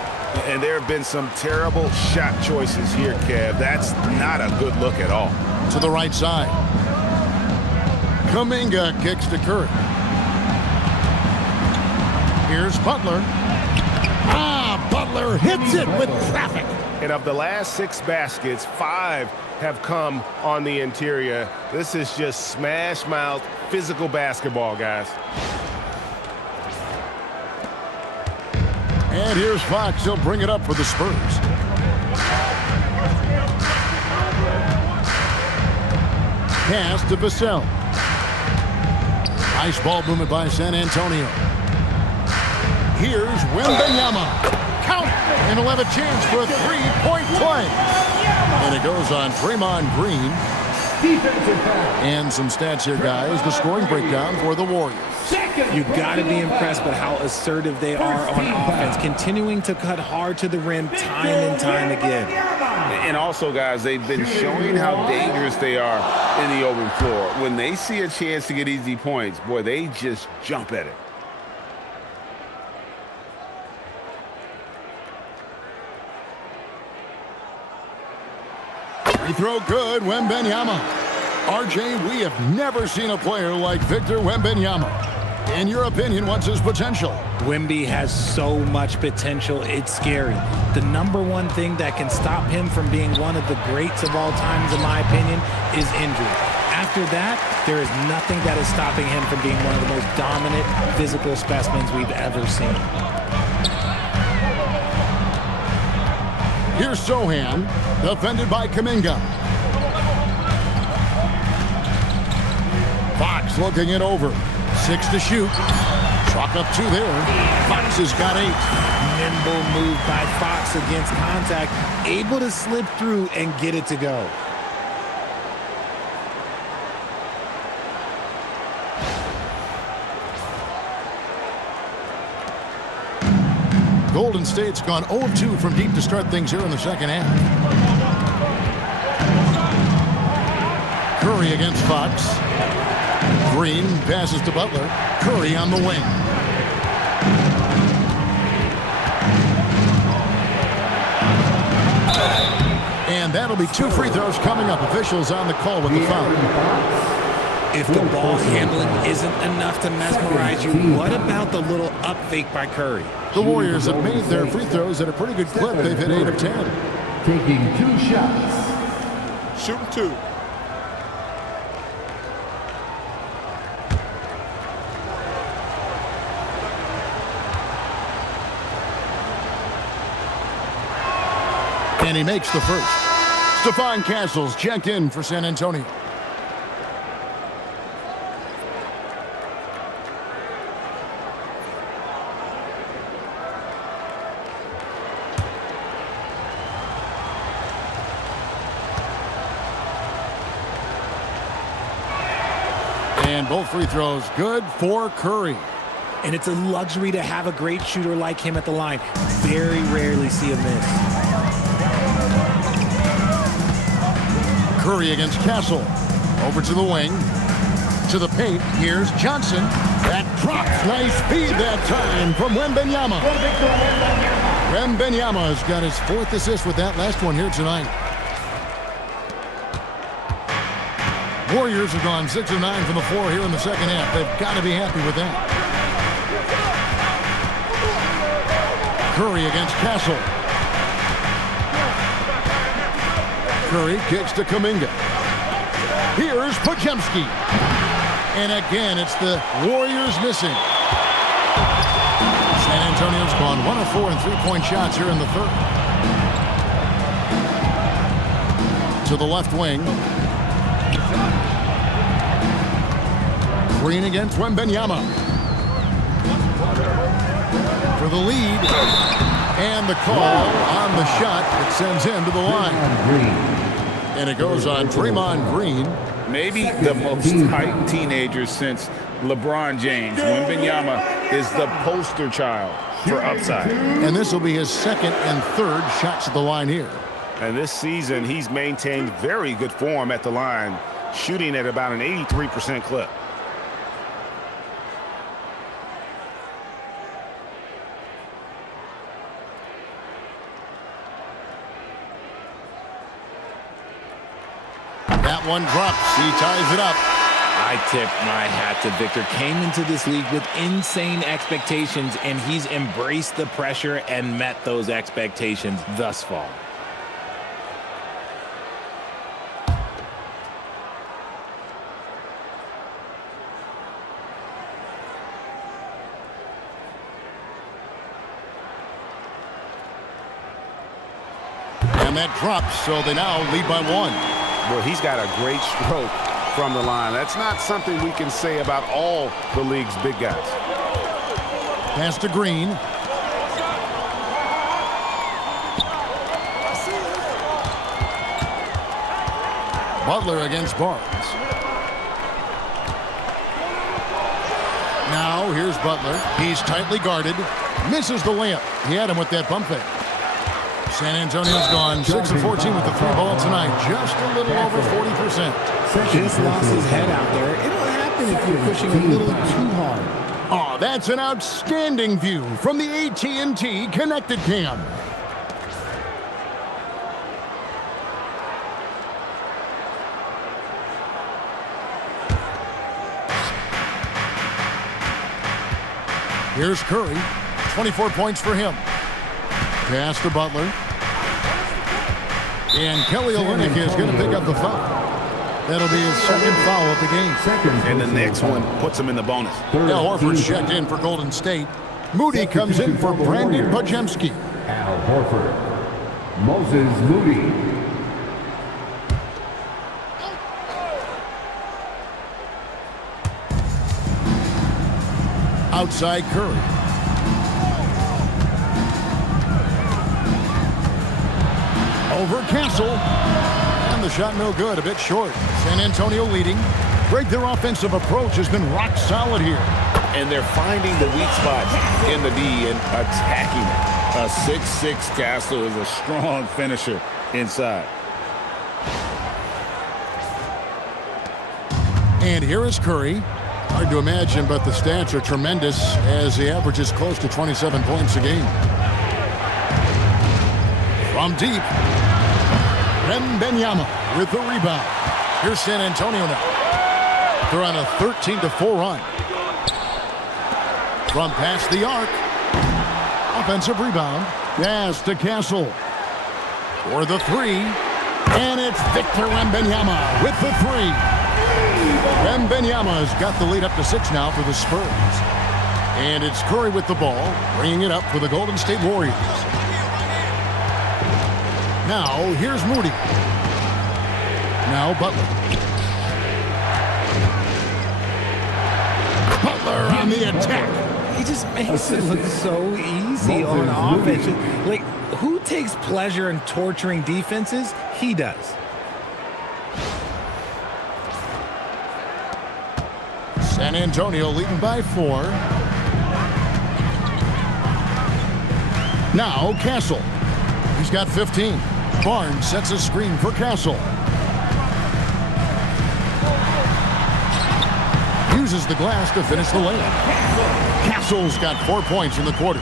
And there have been some terrible shot choices here, Kev. That's not a good look at all. To the right side. Kuminga kicks to Curry. Here's Butler. Butler hits it with traffic. And of the last 6 baskets, 5 have come on the interior. This is just smash mouth physical basketball, guys. And here's Fox. He'll bring it up for the Spurs. Pass to Vassell. Nice ball movement by San Antonio. Here's Wembanyama. Count it. And he'll have a chance for a 3-point play. And it goes on Draymond Green. And some stats here, guys. The scoring breakdown for the Warriors. You've got to be impressed with how assertive they are on offense, continuing to cut hard to the rim time and time again. And also, guys, they've been showing how dangerous they are in the open floor. When they see a chance to get easy points, boy, they just jump at it. Free throw good, Wembanyama. RJ, we have never seen a player like Victor Wembanyama. In your opinion, what's his potential? Wemby has so much potential, it's scary. The number one thing that can stop him from being one of the greats of all times, in my opinion, is injury. After that, there is nothing that is stopping him from being one of the most dominant physical specimens we've ever seen. Here's Sohan, defended by Kuminga. Fox looking it over. 6 to shoot. Chalk up 2 there. Fox has got 8. Nimble move by Fox against contact, able to slip through and get it to go. Golden State's gone 0-2 from deep to start things here in the second half. Curry against Fox. Green passes to Butler. Curry on the wing. And that'll be 2 free throws coming up. Officials on the call with the foul. If the ball handling isn't enough to mesmerize you, what about the little up fake by Curry? The Warriors have made their free throws at a pretty good clip. They've hit 8 of 10. Taking 2 shots. Shooting 2. And he makes the first. Stephon Castle's checked in for San Antonio. And both free throws good for Curry. And it's a luxury to have a great shooter like him at the line. Very rarely see a miss. Curry against Castle. Over to the wing. To the paint. Here's Johnson. That drops. Nice speed that time from Wembanyama. Wembanyama has got his 4th assist with that last one here tonight. Warriors have gone 6 of 9 from the floor here in the second half. They've got to be happy with that. Curry against Castle. Curry kicks to Kuminga. Here's Podziemski. And again, it's the Warriors missing. San Antonio's gone 1 of 4 in 3-point shots here in the third. To the left wing. Green against Wembanyama. For the lead. And the call on the shot that sends him to the line. And it goes on Draymond Green. Maybe the most hyped teenager since LeBron James. Wembanyama is the poster child for upside. And this will be his 2nd and 3rd shots at the line here. And this season, he's maintained very good form at the line, shooting at about an 83% clip. That one drops. He ties it up. I tip my hat to Victor. Came into this league with insane expectations, and he's embraced the pressure and met those expectations thus far. And that drops, so they now lead by 1. Well, he's got a great stroke from the line. That's not something we can say about all the league's big guys. Pass to Green. Butler against Barnes. Now, here's Butler. He's tightly guarded. Misses the layup. He had him with that pump fake. San Antonio's gone 6 of 14 with the 3-ball tonight. Just a little over 40%. Just lost his head out there. It'll happen if you're pushing a little too hard. Oh, that's an outstanding view from the AT&T Connected Cam. Here's Curry. 24 points for him. Pass to Butler. And Kelly Olynyk is going to pick up the foul. That'll be his second foul of the game. And the next one puts him in the bonus. Al Horford's checked in for Golden State. Moody comes in for Brandon Bujemski. Al Horford. Moses Moody. Outside Curry. Over Castle. And the shot no good, a bit short. San Antonio leading. Greg, their offensive approach has been rock solid here. And they're finding the weak spots in the D and attacking it. A 6'6" Castle is a strong finisher inside. And here is Curry. Hard to imagine, but the stats are tremendous as he averages close to 27 points a game. From deep, Wembanyama with the rebound. Here's San Antonio now. They're on a 13-4 run. From past the arc. Offensive rebound. Pass to Castle. For the three. And it's Victor Wembanyama with the three. Wembanyama has got the lead up to 6 now for the Spurs. And it's Curry with the ball, bringing it up for the Golden State Warriors. Now, here's Moody. Now, Butler. Butler on the attack. He just makes it look so easy on offense. Like, who takes pleasure in torturing defenses? He does. San Antonio leading by 4. Now Castle. He's got 15. Barnes sets a screen for Castle. Uses the glass to finish the layup. Castle's got 4 points in the quarter.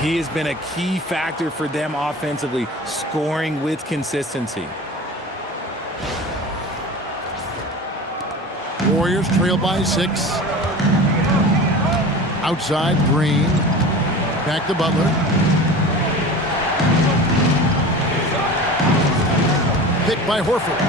He has been a key factor for them offensively, scoring with consistency. Warriors trail by 6. Outside, Green. Back to Butler. Picked by Horford.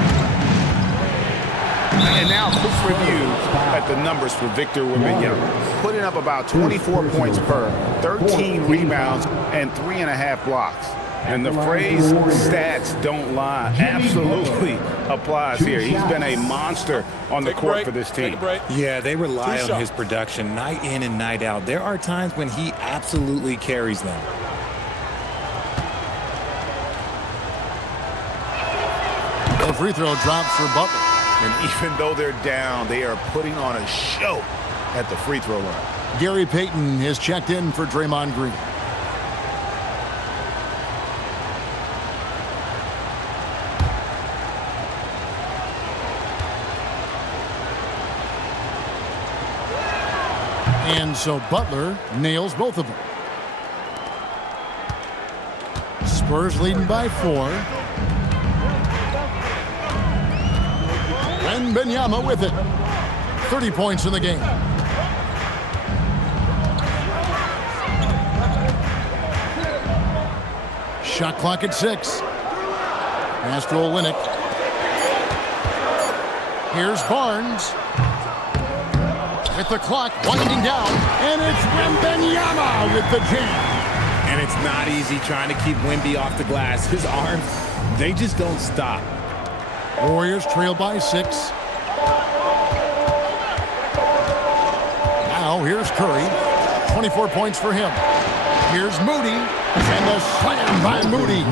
And now a quick review at the numbers for Victor Wembanyama. Putting up about 24 points per, 13 rebounds, and 3.5 blocks. And the phrase stats don't lie absolutely applies here. He's been a monster on the court for this team. Yeah, they rely on his production night in and night out. There are times when he absolutely carries them. The free throw drops for Butler. And even though they're down, they are putting on a show at the free throw line. Gary Payton has checked in for Draymond Green. And so Butler nails both of them. Spurs leading by 4. Wembanyama with it. 30 points in the game. Shot clock at 6. Pass to Olynyk. Here's Barnes. With the clock winding down, and it's Wembanyama with the jam. And it's not easy trying to keep Wemby off the glass. His arms, they just don't stop. Warriors trail by 6. Now here's Curry. 24 points for him. Here's Moody, and a slam by Moody.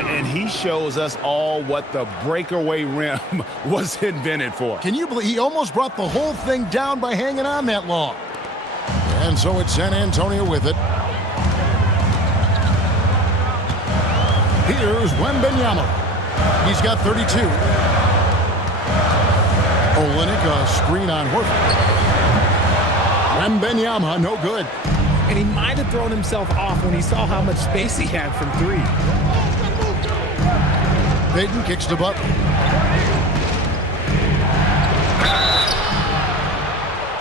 And he shows us all what the breakaway rim was invented for. Can you believe he almost brought the whole thing down by hanging on that long? And so it's San Antonio with it. Here's Wembanyama. He's got 32. Olynyk, a screen on Horford. Wembanyama, no good. And he might have thrown himself off when he saw how much space he had from 3. Payton kicks to Butler.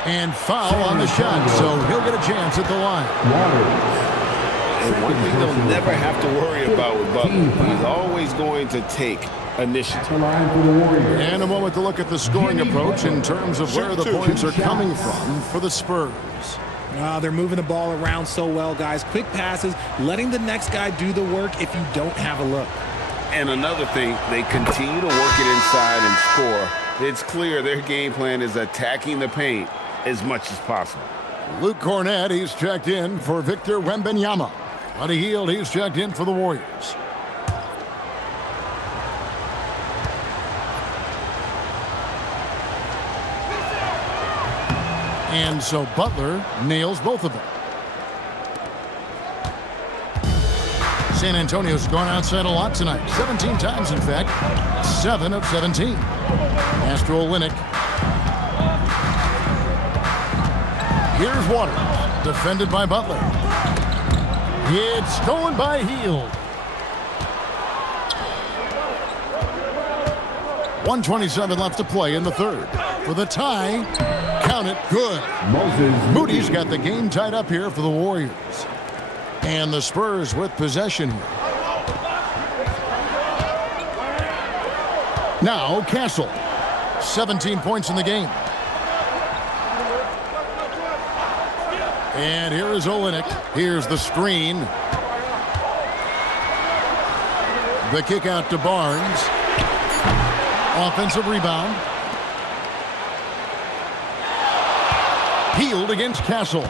And foul on the shot, so he'll get a chance at the line. And one thing they'll never have to worry about with Butler, he's always going to take initiative. And a moment to look at the scoring approach in terms of where the points are coming from for the Spurs. They're moving the ball around so well, guys. Quick passes, letting the next guy do the work if you don't have a look. And another thing, they continue to work it inside and score. It's clear their game plan is attacking the paint as much as possible. Luke Cornett, he's checked in for Victor Wembanyama. Buddy Hield, he's checked in for the Warriors. And so Butler nails both of them. San Antonio's gone outside a lot tonight. 17 times, in fact. 7 of 17. Astro Olynyk. Here's Waters. Defended by Butler. It's stolen by Hield. 1:27 left to play in the third. For the tie, count it, good. Moody's got the game tied up here for the Warriors. And the Spurs with possession here. Now Castle. 17 points in the game. And here is Olynyk. Here's the screen. The kick out to Barnes. Offensive rebound. Hield against Castle.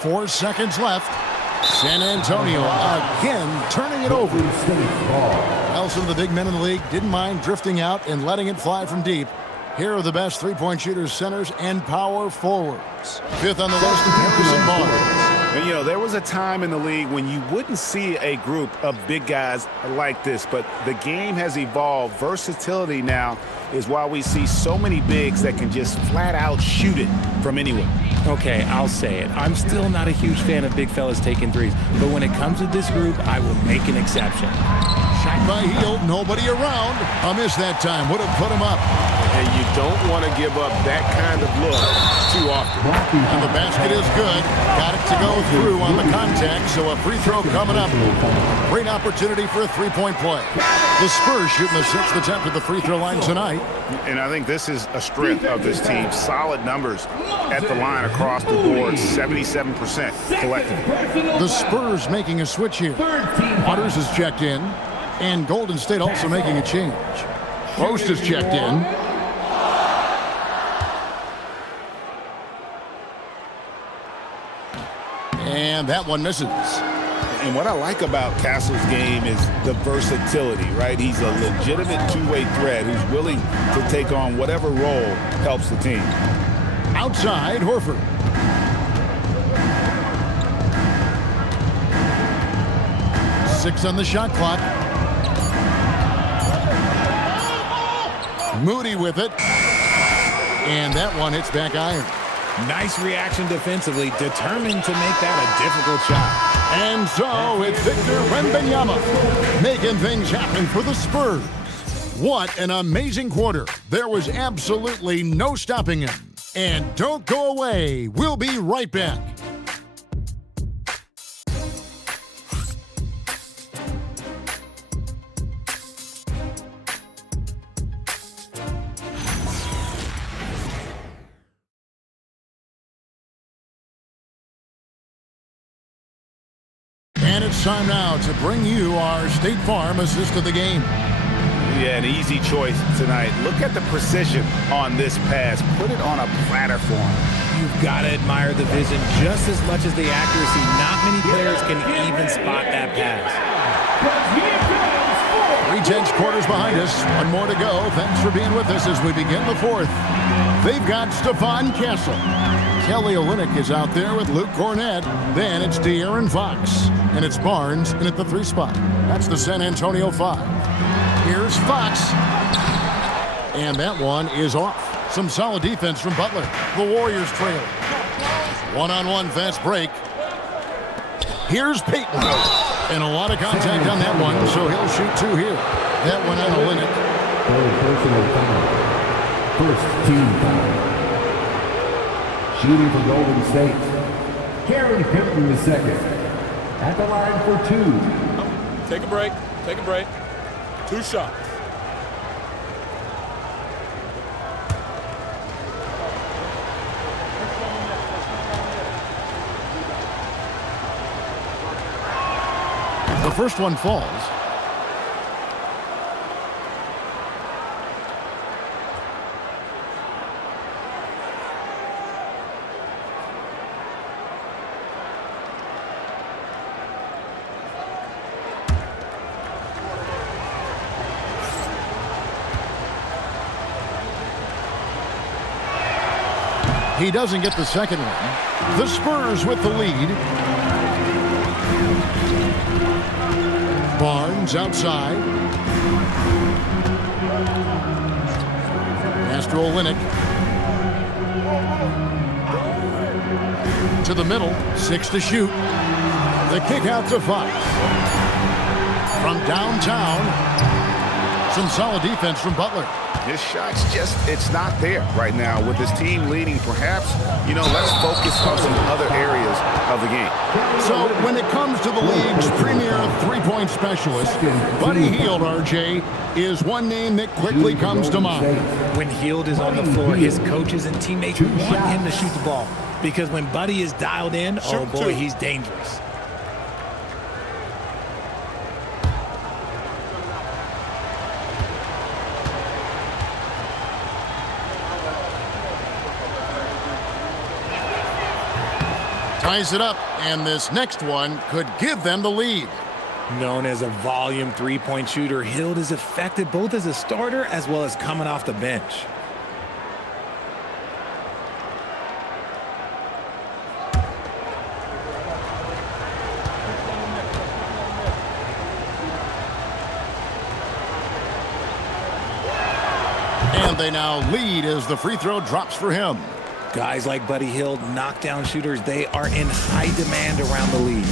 4 seconds left. San Antonio again turning it over. Nelson, the big men in the league, didn't mind drifting out and letting it fly from deep. Here are the best three-point shooters, centers, and power forwards. Fifth on the list, Harrison Barnes. And, you know, there was a time in the league when you wouldn't see a group of big guys like this, but the game has evolved. Versatility now is why we see so many bigs that can just flat out shoot it from anywhere. Okay, I'll say it. I'm still not a huge fan of big fellas taking threes, but when it comes to this group, I will make an exception. Shot by Hield, nobody around. A miss that time, would have put him up. And you don't want to give up that kind of look too often. And the basket is good. Got it to go through on the contact, so a free throw coming up. Great opportunity for a three-point play. The Spurs shooting the 6th attempt at the free throw line tonight. And I think this is a strength of this team. Solid numbers at the line across the board, 77% collectively. The Spurs making a switch here. Waters is checked in, and Golden State also making a change. Post is checked in. And that one misses. And what I like about Castle's game is the versatility, right? He's a legitimate two-way threat who's willing to take on whatever role helps the team. Outside, Horford. Six on the shot clock. Moody with it. And that one hits back iron. Nice reaction defensively, determined to make that a difficult shot. And so it's Victor Wembanyama making things happen for the Spurs. What an amazing quarter. There was absolutely no stopping him. And don't go away. We'll be right back. And it's time now to bring you our State Farm assist of the game. Yeah, an easy choice tonight. Look at the precision on this pass. Put it on a platter for him. You've got to admire the vision just as much as the accuracy. Not many players can even spot that pass. 3/10 quarters behind us. One more to go. Thanks for being with us as we begin the fourth. They've got Stephon Castle. Kelly Olynyk is out there with Luke Cornett. Then it's De'Aaron Fox. And it's Barnes in at the 3 spot. That's the San Antonio 5. Here's Fox. And that one is off. Some solid defense from Butler. The Warriors trail. One-on-one fast break. Here's Payton. And a lot of contact on that one, so he'll shoot 2 here. That one on Olynyk. Personal foul. First team foul. Shooting for Golden State, Gary Payton II. At the line for 2. Take a break. Take a break. 2 shots. The first one falls. He doesn't get the second one. The Spurs with the lead. Barnes outside. Astro Olynyk. To the middle. 6 to shoot. The kick out to 5. From downtown. Some solid defense from Butler. His shot's just, it's not there right now. With his team leading, perhaps, let's focus on some other areas of the game. So when it comes to the league's premier three-point specialist, Buddy Hield, RJ, is one name that quickly comes to mind. When Hield is on the floor, his coaches and teammates want him to shoot the ball. Because when Buddy is dialed in, oh boy, he's dangerous. Ties it up, and this next one could give them the lead. Known as a volume three-point shooter, Hield is effective both as a starter as well as coming off the bench. And they now lead as the free throw drops for him. Guys like Buddy Hield, knockdown shooters, they are in high demand around the league.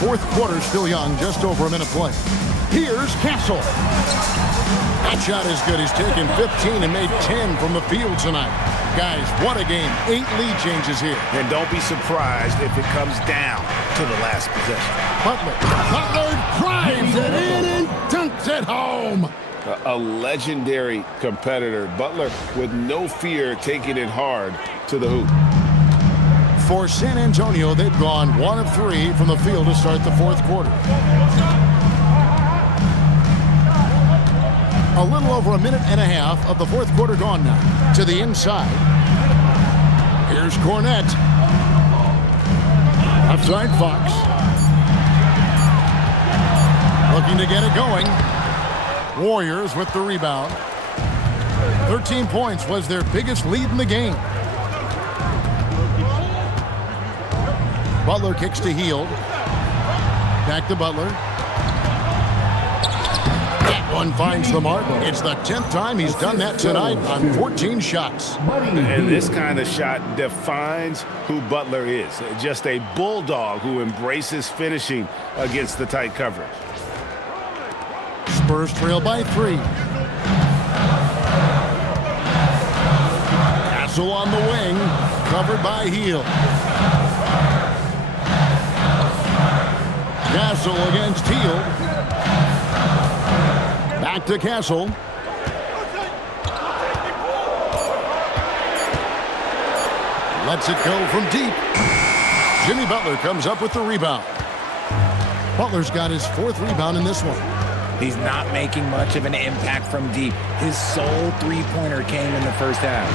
Fourth quarter still young, just over a minute play. Here's Castle. That shot is good. He's taken 15 and made 10 from the field tonight. Guys, what a game. 8 lead changes here. And don't be surprised if it comes down to the last possession. Butler drives it in and dunks it home. A legendary competitor. Butler with no fear taking it hard to the hoop. For San Antonio, they've gone 1 of 3 from the field to start the fourth quarter. A little over a minute and a half of the fourth quarter gone now. To the inside. Here's Cornette. Outside Fox. Looking to get it going. Warriors with the rebound. 13 points was their biggest lead in the game. Butler kicks to Hield. Back to Butler. That one finds the mark. It's the 10th time he's done that tonight on 14 shots. And this kind of shot defines who Butler is. Just a bulldog who embraces finishing against the tight coverage. Spurs trail by 3. Castle on the wing, covered by Hield. Castle against Hield. Back to Castle. Lets it go from deep. Jimmy Butler comes up with the rebound. Butler's got his 4th rebound in this one. He's not making much of an impact from deep. His sole three-pointer came in the first half.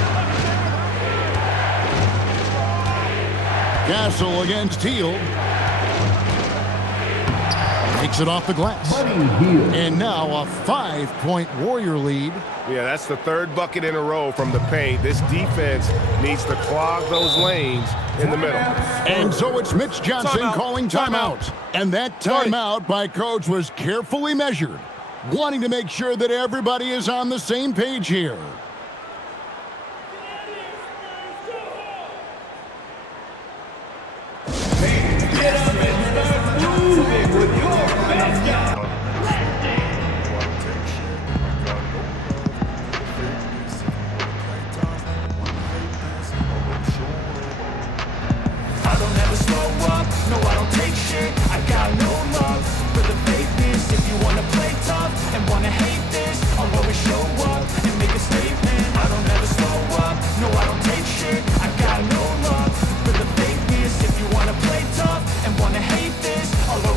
Castle against Hield. Takes it off the glass. And now a 5-point Warrior lead. Yeah, that's the 3rd bucket in a row from the paint. This defense needs to clog those lanes in the middle. And so it's Mitch Johnson calling timeout. And that timeout by coach was carefully measured, wanting to make sure that everybody is on the same page here. Get up and start moving with your best guy.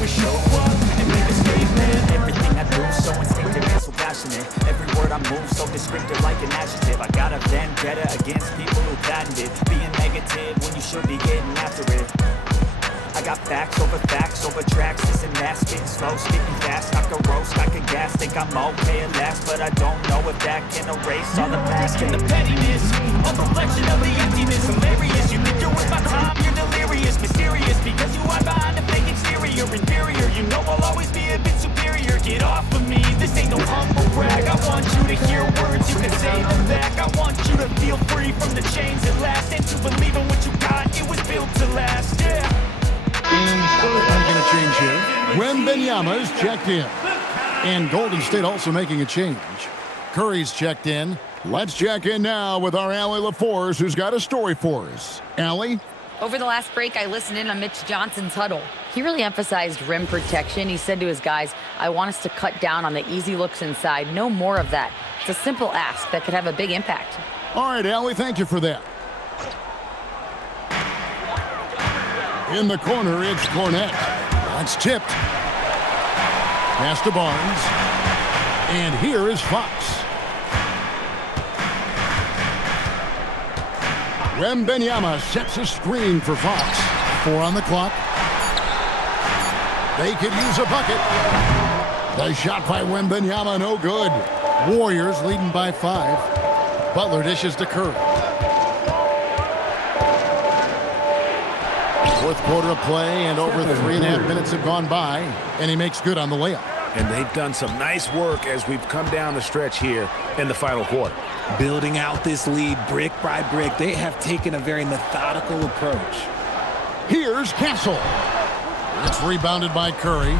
show up and make a statement. Everything I do so instinctive and so passionate. Every word I move so descriptive like an adjective. I got a vendetta against people who patented being negative when you should be getting after it. I got facts over tracks, this and that, spitting slow, spitting fast, I could roast, I could gas, think I'm okay at last, but I don't know if that can erase all the past and the pettiness, a reflection of the emptiness, hilarious, you think you're worth my time, you're delirious, mysterious, because you hide behind a fake exterior, inferior, you know I'll always be a bit superior, get off of me, this ain't no humble brag, I want you to hear words, you can say them back, I want you to feel free from the chains that last, and to believe in what you got, it was built to last, yeah. I'm going to change here. Wembanyama is checked in. And Golden State also making a change. Curry's checked in. Let's check in now with our Allie LaForce, who's got a story for us. Allie? Over the last break, I listened in on Mitch Johnson's huddle. He really emphasized rim protection. He said to his guys, I want us to cut down on the easy looks inside. No more of that. It's a simple ask that could have a big impact. All right, Allie, thank you for that. In the corner, it's Cornette. That's tipped. Pass to Barnes. And here is Fox. Wembanyama sets a screen for Fox. 4 on the clock. They could use a bucket. The shot by Wembanyama, no good. Warriors leading by 5. Butler dishes to Curry. Fourth quarter of play, and over 3.5 minutes have gone by, and he makes good on the layup. And they've done some nice work as we've come down the stretch here in the final quarter. Building out this lead brick by brick, they have taken a very methodical approach. Here's Castle. It's rebounded by Curry.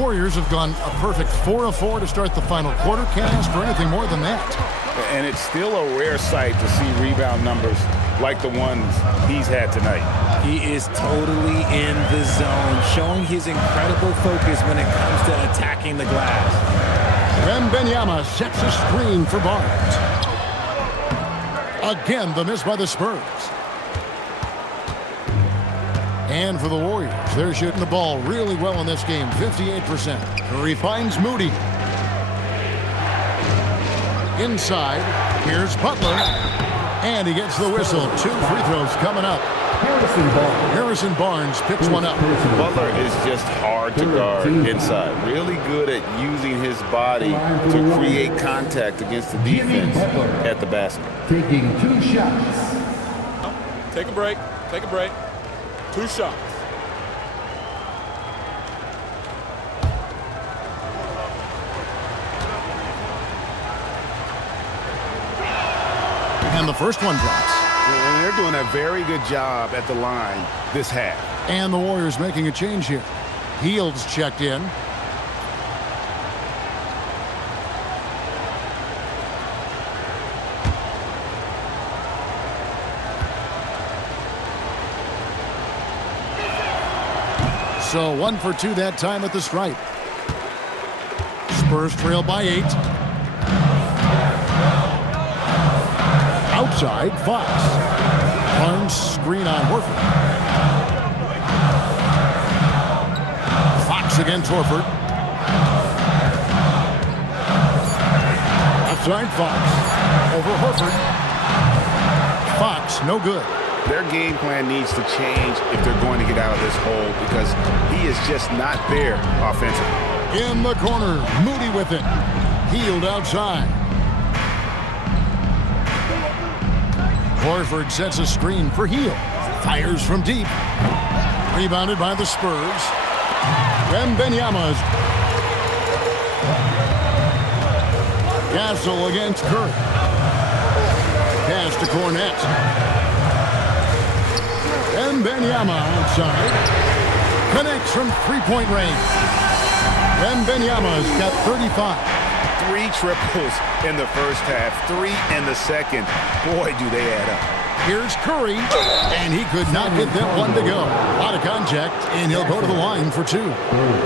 Warriors have gone a perfect 4 of 4 to start the final quarter. Can't ask for anything more than that. And it's still a rare sight to see rebound numbers like the ones he's had tonight. He is totally in the zone, showing his incredible focus when it comes to attacking the glass. Wembanyama sets a screen for Barnes. Again, the miss by the Spurs. And for the Warriors, they're shooting the ball really well in this game, 58%. Curry finds Moody. Inside, here's Butler. And he gets the whistle. 2 free throws coming up. Harrison Barnes picks one up. Butler is just hard to guard inside. Really good at using his body to create contact against the defense at the basket. Taking 2 shots. Take a break. Take a break. 2 shots. And the first one drops. And they're doing a very good job at the line this half. And the Warriors making a change here. Hield's checked in. So 1 for 2 that time at the stripe. Spurs trail by 8. Outside, Fox. Barnes screen on Horford. Fox against Horford. Outside, Fox. Over Horford. Fox, no good. Their game plan needs to change if they're going to get out of this hole because he is just not there offensively. In the corner, Moody with it. Hield outside. Horford sets a screen for Hield. Fires from deep. Rebounded by the Spurs. Wembanyama. Castle against Curry. Pass to Cornette. Wembanyama outside. Connects from 3-point range. Wembanyama's got 35. 3 triples in the first half, 3 in the second. Boy, do they add up. Here's Curry, and he could not get that one to go. A lot of contact, and he'll go to the line for 2.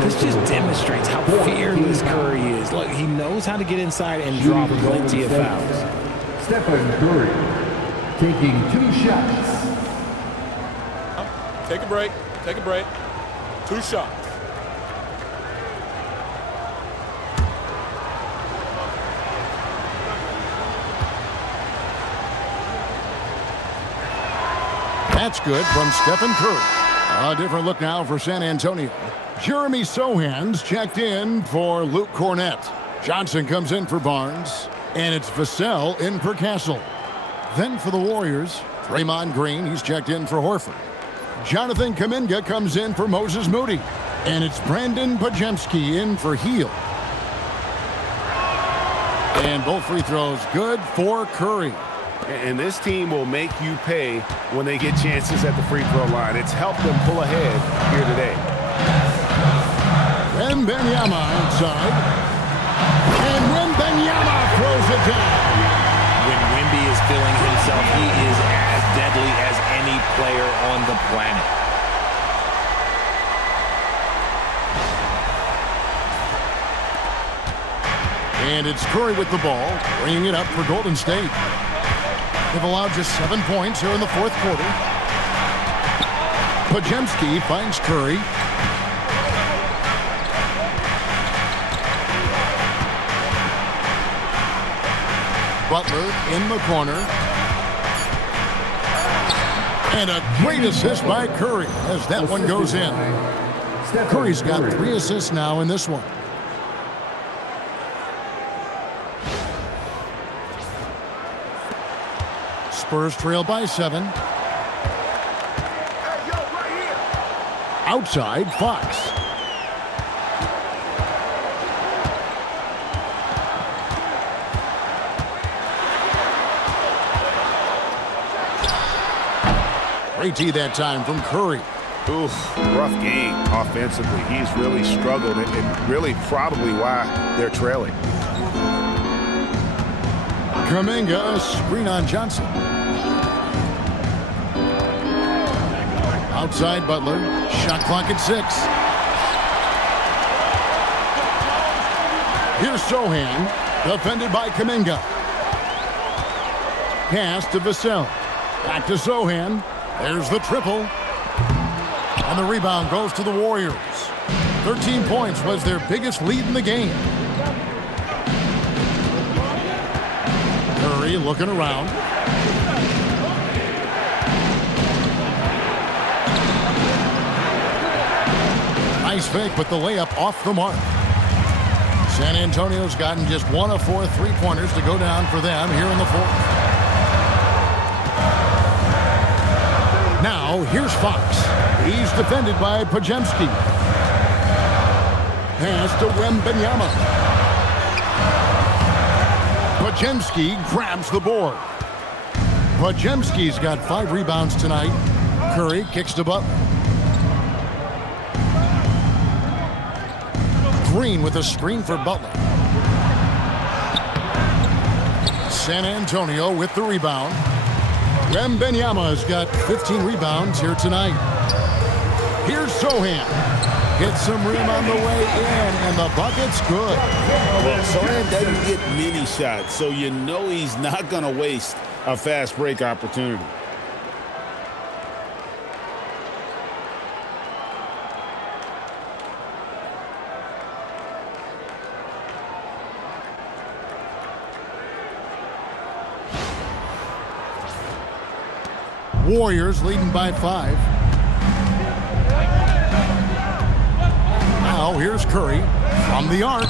This just demonstrates how fearless Curry is. Look, he knows how to get inside and drop plenty of fouls. Stephon Curry taking 2 shots. Take a break. Take a break. 2 shots. That's good from Stephon Curry. A different look now for San Antonio. Jeremy Sohan's checked in for Luke Cornett. Johnson comes in for Barnes. And it's Vassell in for Castle. Then for the Warriors, Draymond Green, he's checked in for Horford. Jonathan Kuminga comes in for Moses Moody. And it's Brandon Podziemski in for Heel. And both free throws good for Curry. And this team will make you pay when they get chances at the free throw line. It's helped them pull ahead here today. Wembanyama outside. And Wembanyama throws it down. When Wemby is feeling himself, he is as deadly as any player on the planet. And it's Curry with the ball, bringing it up for Golden State. They've allowed just 7 points here in the fourth quarter. Podziemski finds Curry. Butler in the corner. And a great assist by Curry as that one goes in. Curry's got 3 assists now in this one. Spurs trail by 7. Outside, Fox. Great tee that time from Curry. Oof, rough game offensively. He's really struggled and really probably why they're trailing. Kuminga, screen on Johnson. Outside Butler, shot clock at 6. Here's Sohan, defended by Kuminga. Pass to Vassell. Back to Sohan. There's the triple. And the rebound goes to the Warriors. 13 points was their biggest lead in the game. Curry looking around. Nice fake, but the layup off the mark. San Antonio's gotten just 1 of 4 3-pointers to go down for them here in the fourth. Now, here's Fox. He's defended by Podziemski. Pass to Wembanyama. Podziemski grabs the board. Podziemski's got 5 rebounds tonight. Curry kicks to Butler. Green with a screen for Butler. San Antonio with the rebound. Wembanyama's got 15 rebounds here tonight. Here's Sohan. Hits some rim on the way in, and the bucket's good. Well, Sohan doesn't get many shots, so you know he's not going to waste a fast break opportunity. Warriors leading by 5. Now here's Curry from the arc.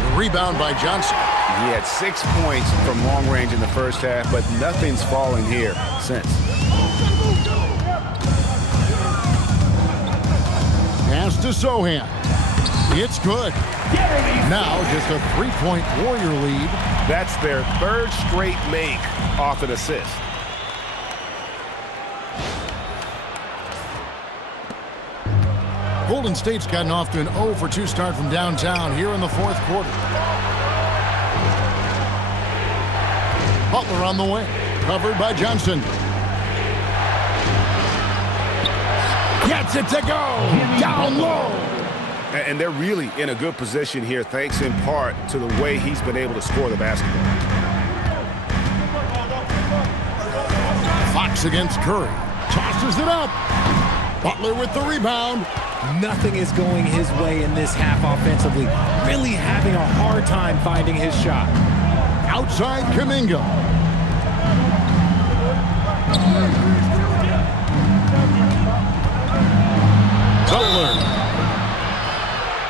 The rebound by Johnson. He had 6 points from long range in the first half, but nothing's fallen here since. Pass to Sohan. It's good. Now just a 3-point Warrior lead. That's their 3rd straight make off an assist. Golden State's gotten off to an 0 for 2 start from downtown here in the fourth quarter. Butler on the way, covered by Johnson. Gets it to go, down low. And they're really in a good position here, thanks in part to the way he's been able to score the basketball. Fox against Curry, tosses it up. Butler with the rebound. Nothing is going his way in this half offensively. Really having a hard time finding his shot. Outside Kuminga. Butler.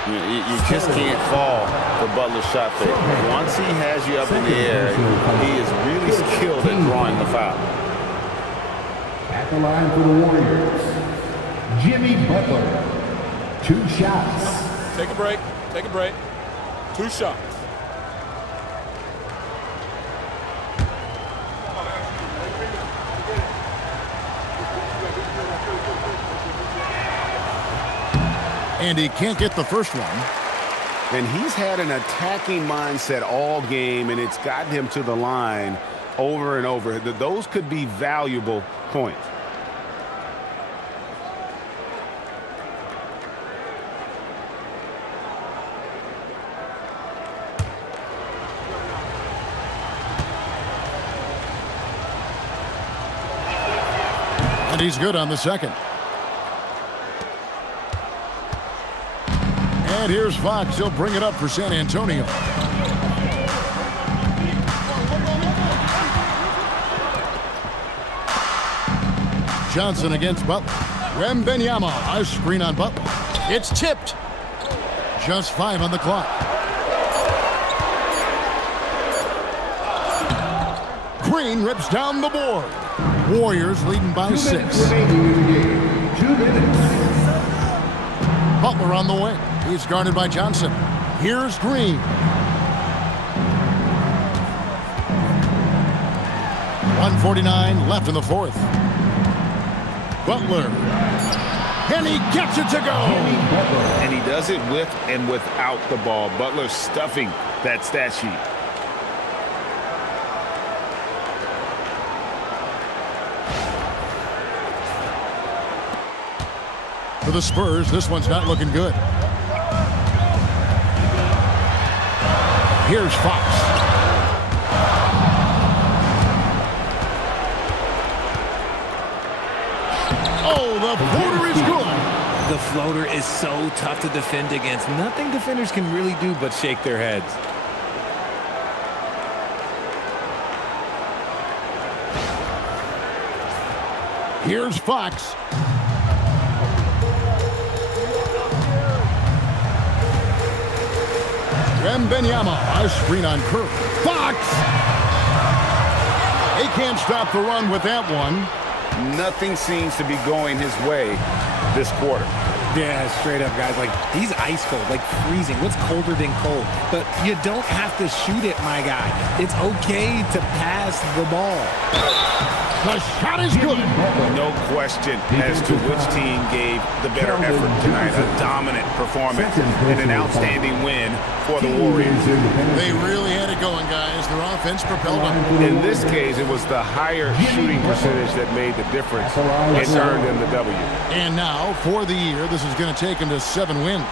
You just can't fall for Butler's shot fake. Once he has you up in the air, he is really skilled at drawing the foul. At the line for the Warriors, Jimmy Butler. 2 shots. Take a break. Take a break. 2 shots. And he can't get the first one. And he's had an attacking mindset all game, and it's gotten him to the line over and over. Those could be valuable points. And he's good on the second. And here's Fox. He'll bring it up for San Antonio. Johnson against Butler. Wembanyama, a screen on Butler. It's tipped. Just 5 on the clock. Green rips down the board. Warriors leading by 6. 2 minutes. Butler on the wing. He's guarded by Johnson. Here's Green. .149 left in the fourth. Butler. And he gets it to go. And he does it with and without the ball. Butler stuffing that stat sheet. For the Spurs, this one's not looking good. Here's Fox. Oh, the floater is good. The floater is so tough to defend against. Nothing defenders can really do but shake their heads. Here's Fox. Wembanyama, a screen on Kirk. Fox! They can't stop the run with that one. Nothing seems to be going his way this quarter. Yeah, straight up, guys. Like, he's ice cold, like freezing. What's colder than cold? But you don't have to shoot it, my guy. It's okay to pass the ball. The shot is good. No question as to which team gave the better effort tonight. A dominant performance and an outstanding win for the Warriors. They really had it going, guys. Their offense propelled them. In this case, it was the higher shooting percentage that made the difference and earned them the W. And now, for the year, this is going to take them to 7 wins.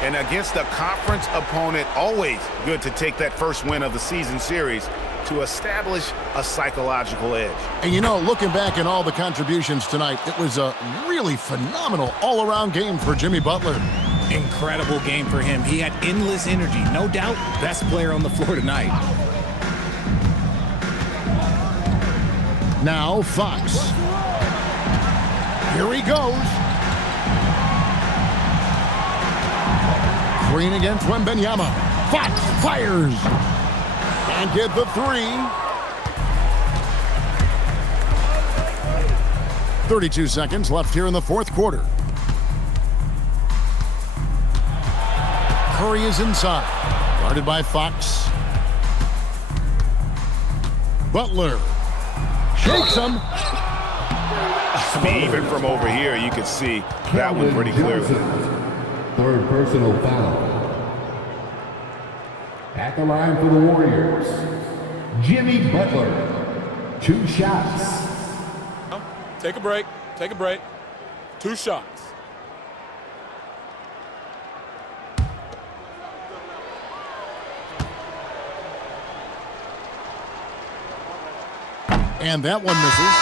And against a conference opponent, always good to take that first win of the season series to establish a psychological edge. And you know, looking back at all the contributions tonight, it was a really phenomenal all-around game for Jimmy Butler. Incredible game for him. He had endless energy. No doubt, best player on the floor tonight. Now, Fox. Here he goes. Green against Wembanyama. Fox fires. And get the 3. 32 seconds left here in the fourth quarter. Curry is inside, guarded by Fox. Butler shakes him. Even from over here, you can see that one pretty clearly. Third personal foul. At the line for the Warriors, Jimmy Butler. 2 shots. Take a break. Take a break. 2 shots. And that one misses.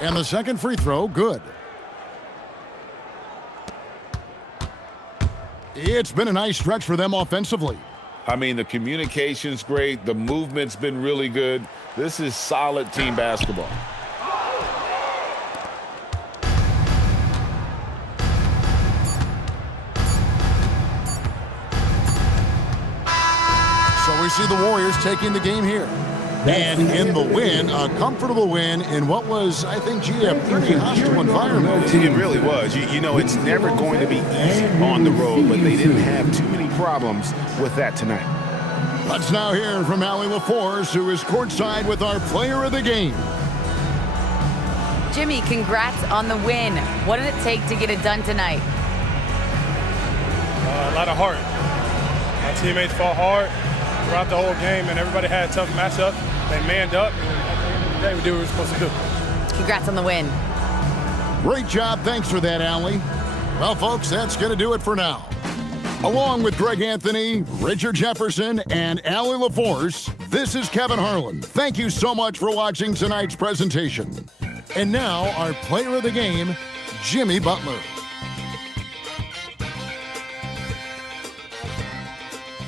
And the second free throw, good. It's been a nice stretch for them offensively. I mean, the communication's great. The movement's been really good. This is solid team basketball. So we see the Warriors taking the game here. And in the win, a comfortable win in what was, I think, G, a pretty hostile environment. It really was. You know, it's never going to be easy on the road, but they didn't have too many problems with that tonight. Let's now hear from Allie LaForce, who is courtside with our player of the game. Jimmy, congrats on the win. What did it take to get it done tonight? A lot of heart. My teammates fought hard throughout the whole game, and everybody had a tough matchup. They manned up, and at the end of the day, we did what we were supposed to do. Congrats on the win. Great job. Thanks for that, Allie. Well, folks, that's going to do it for now. Along with Greg Anthony, Richard Jefferson, and Allie LaForce, this is Kevin Harlan. Thank you so much for watching tonight's presentation. And now, our player of the game, Jimmy Butler.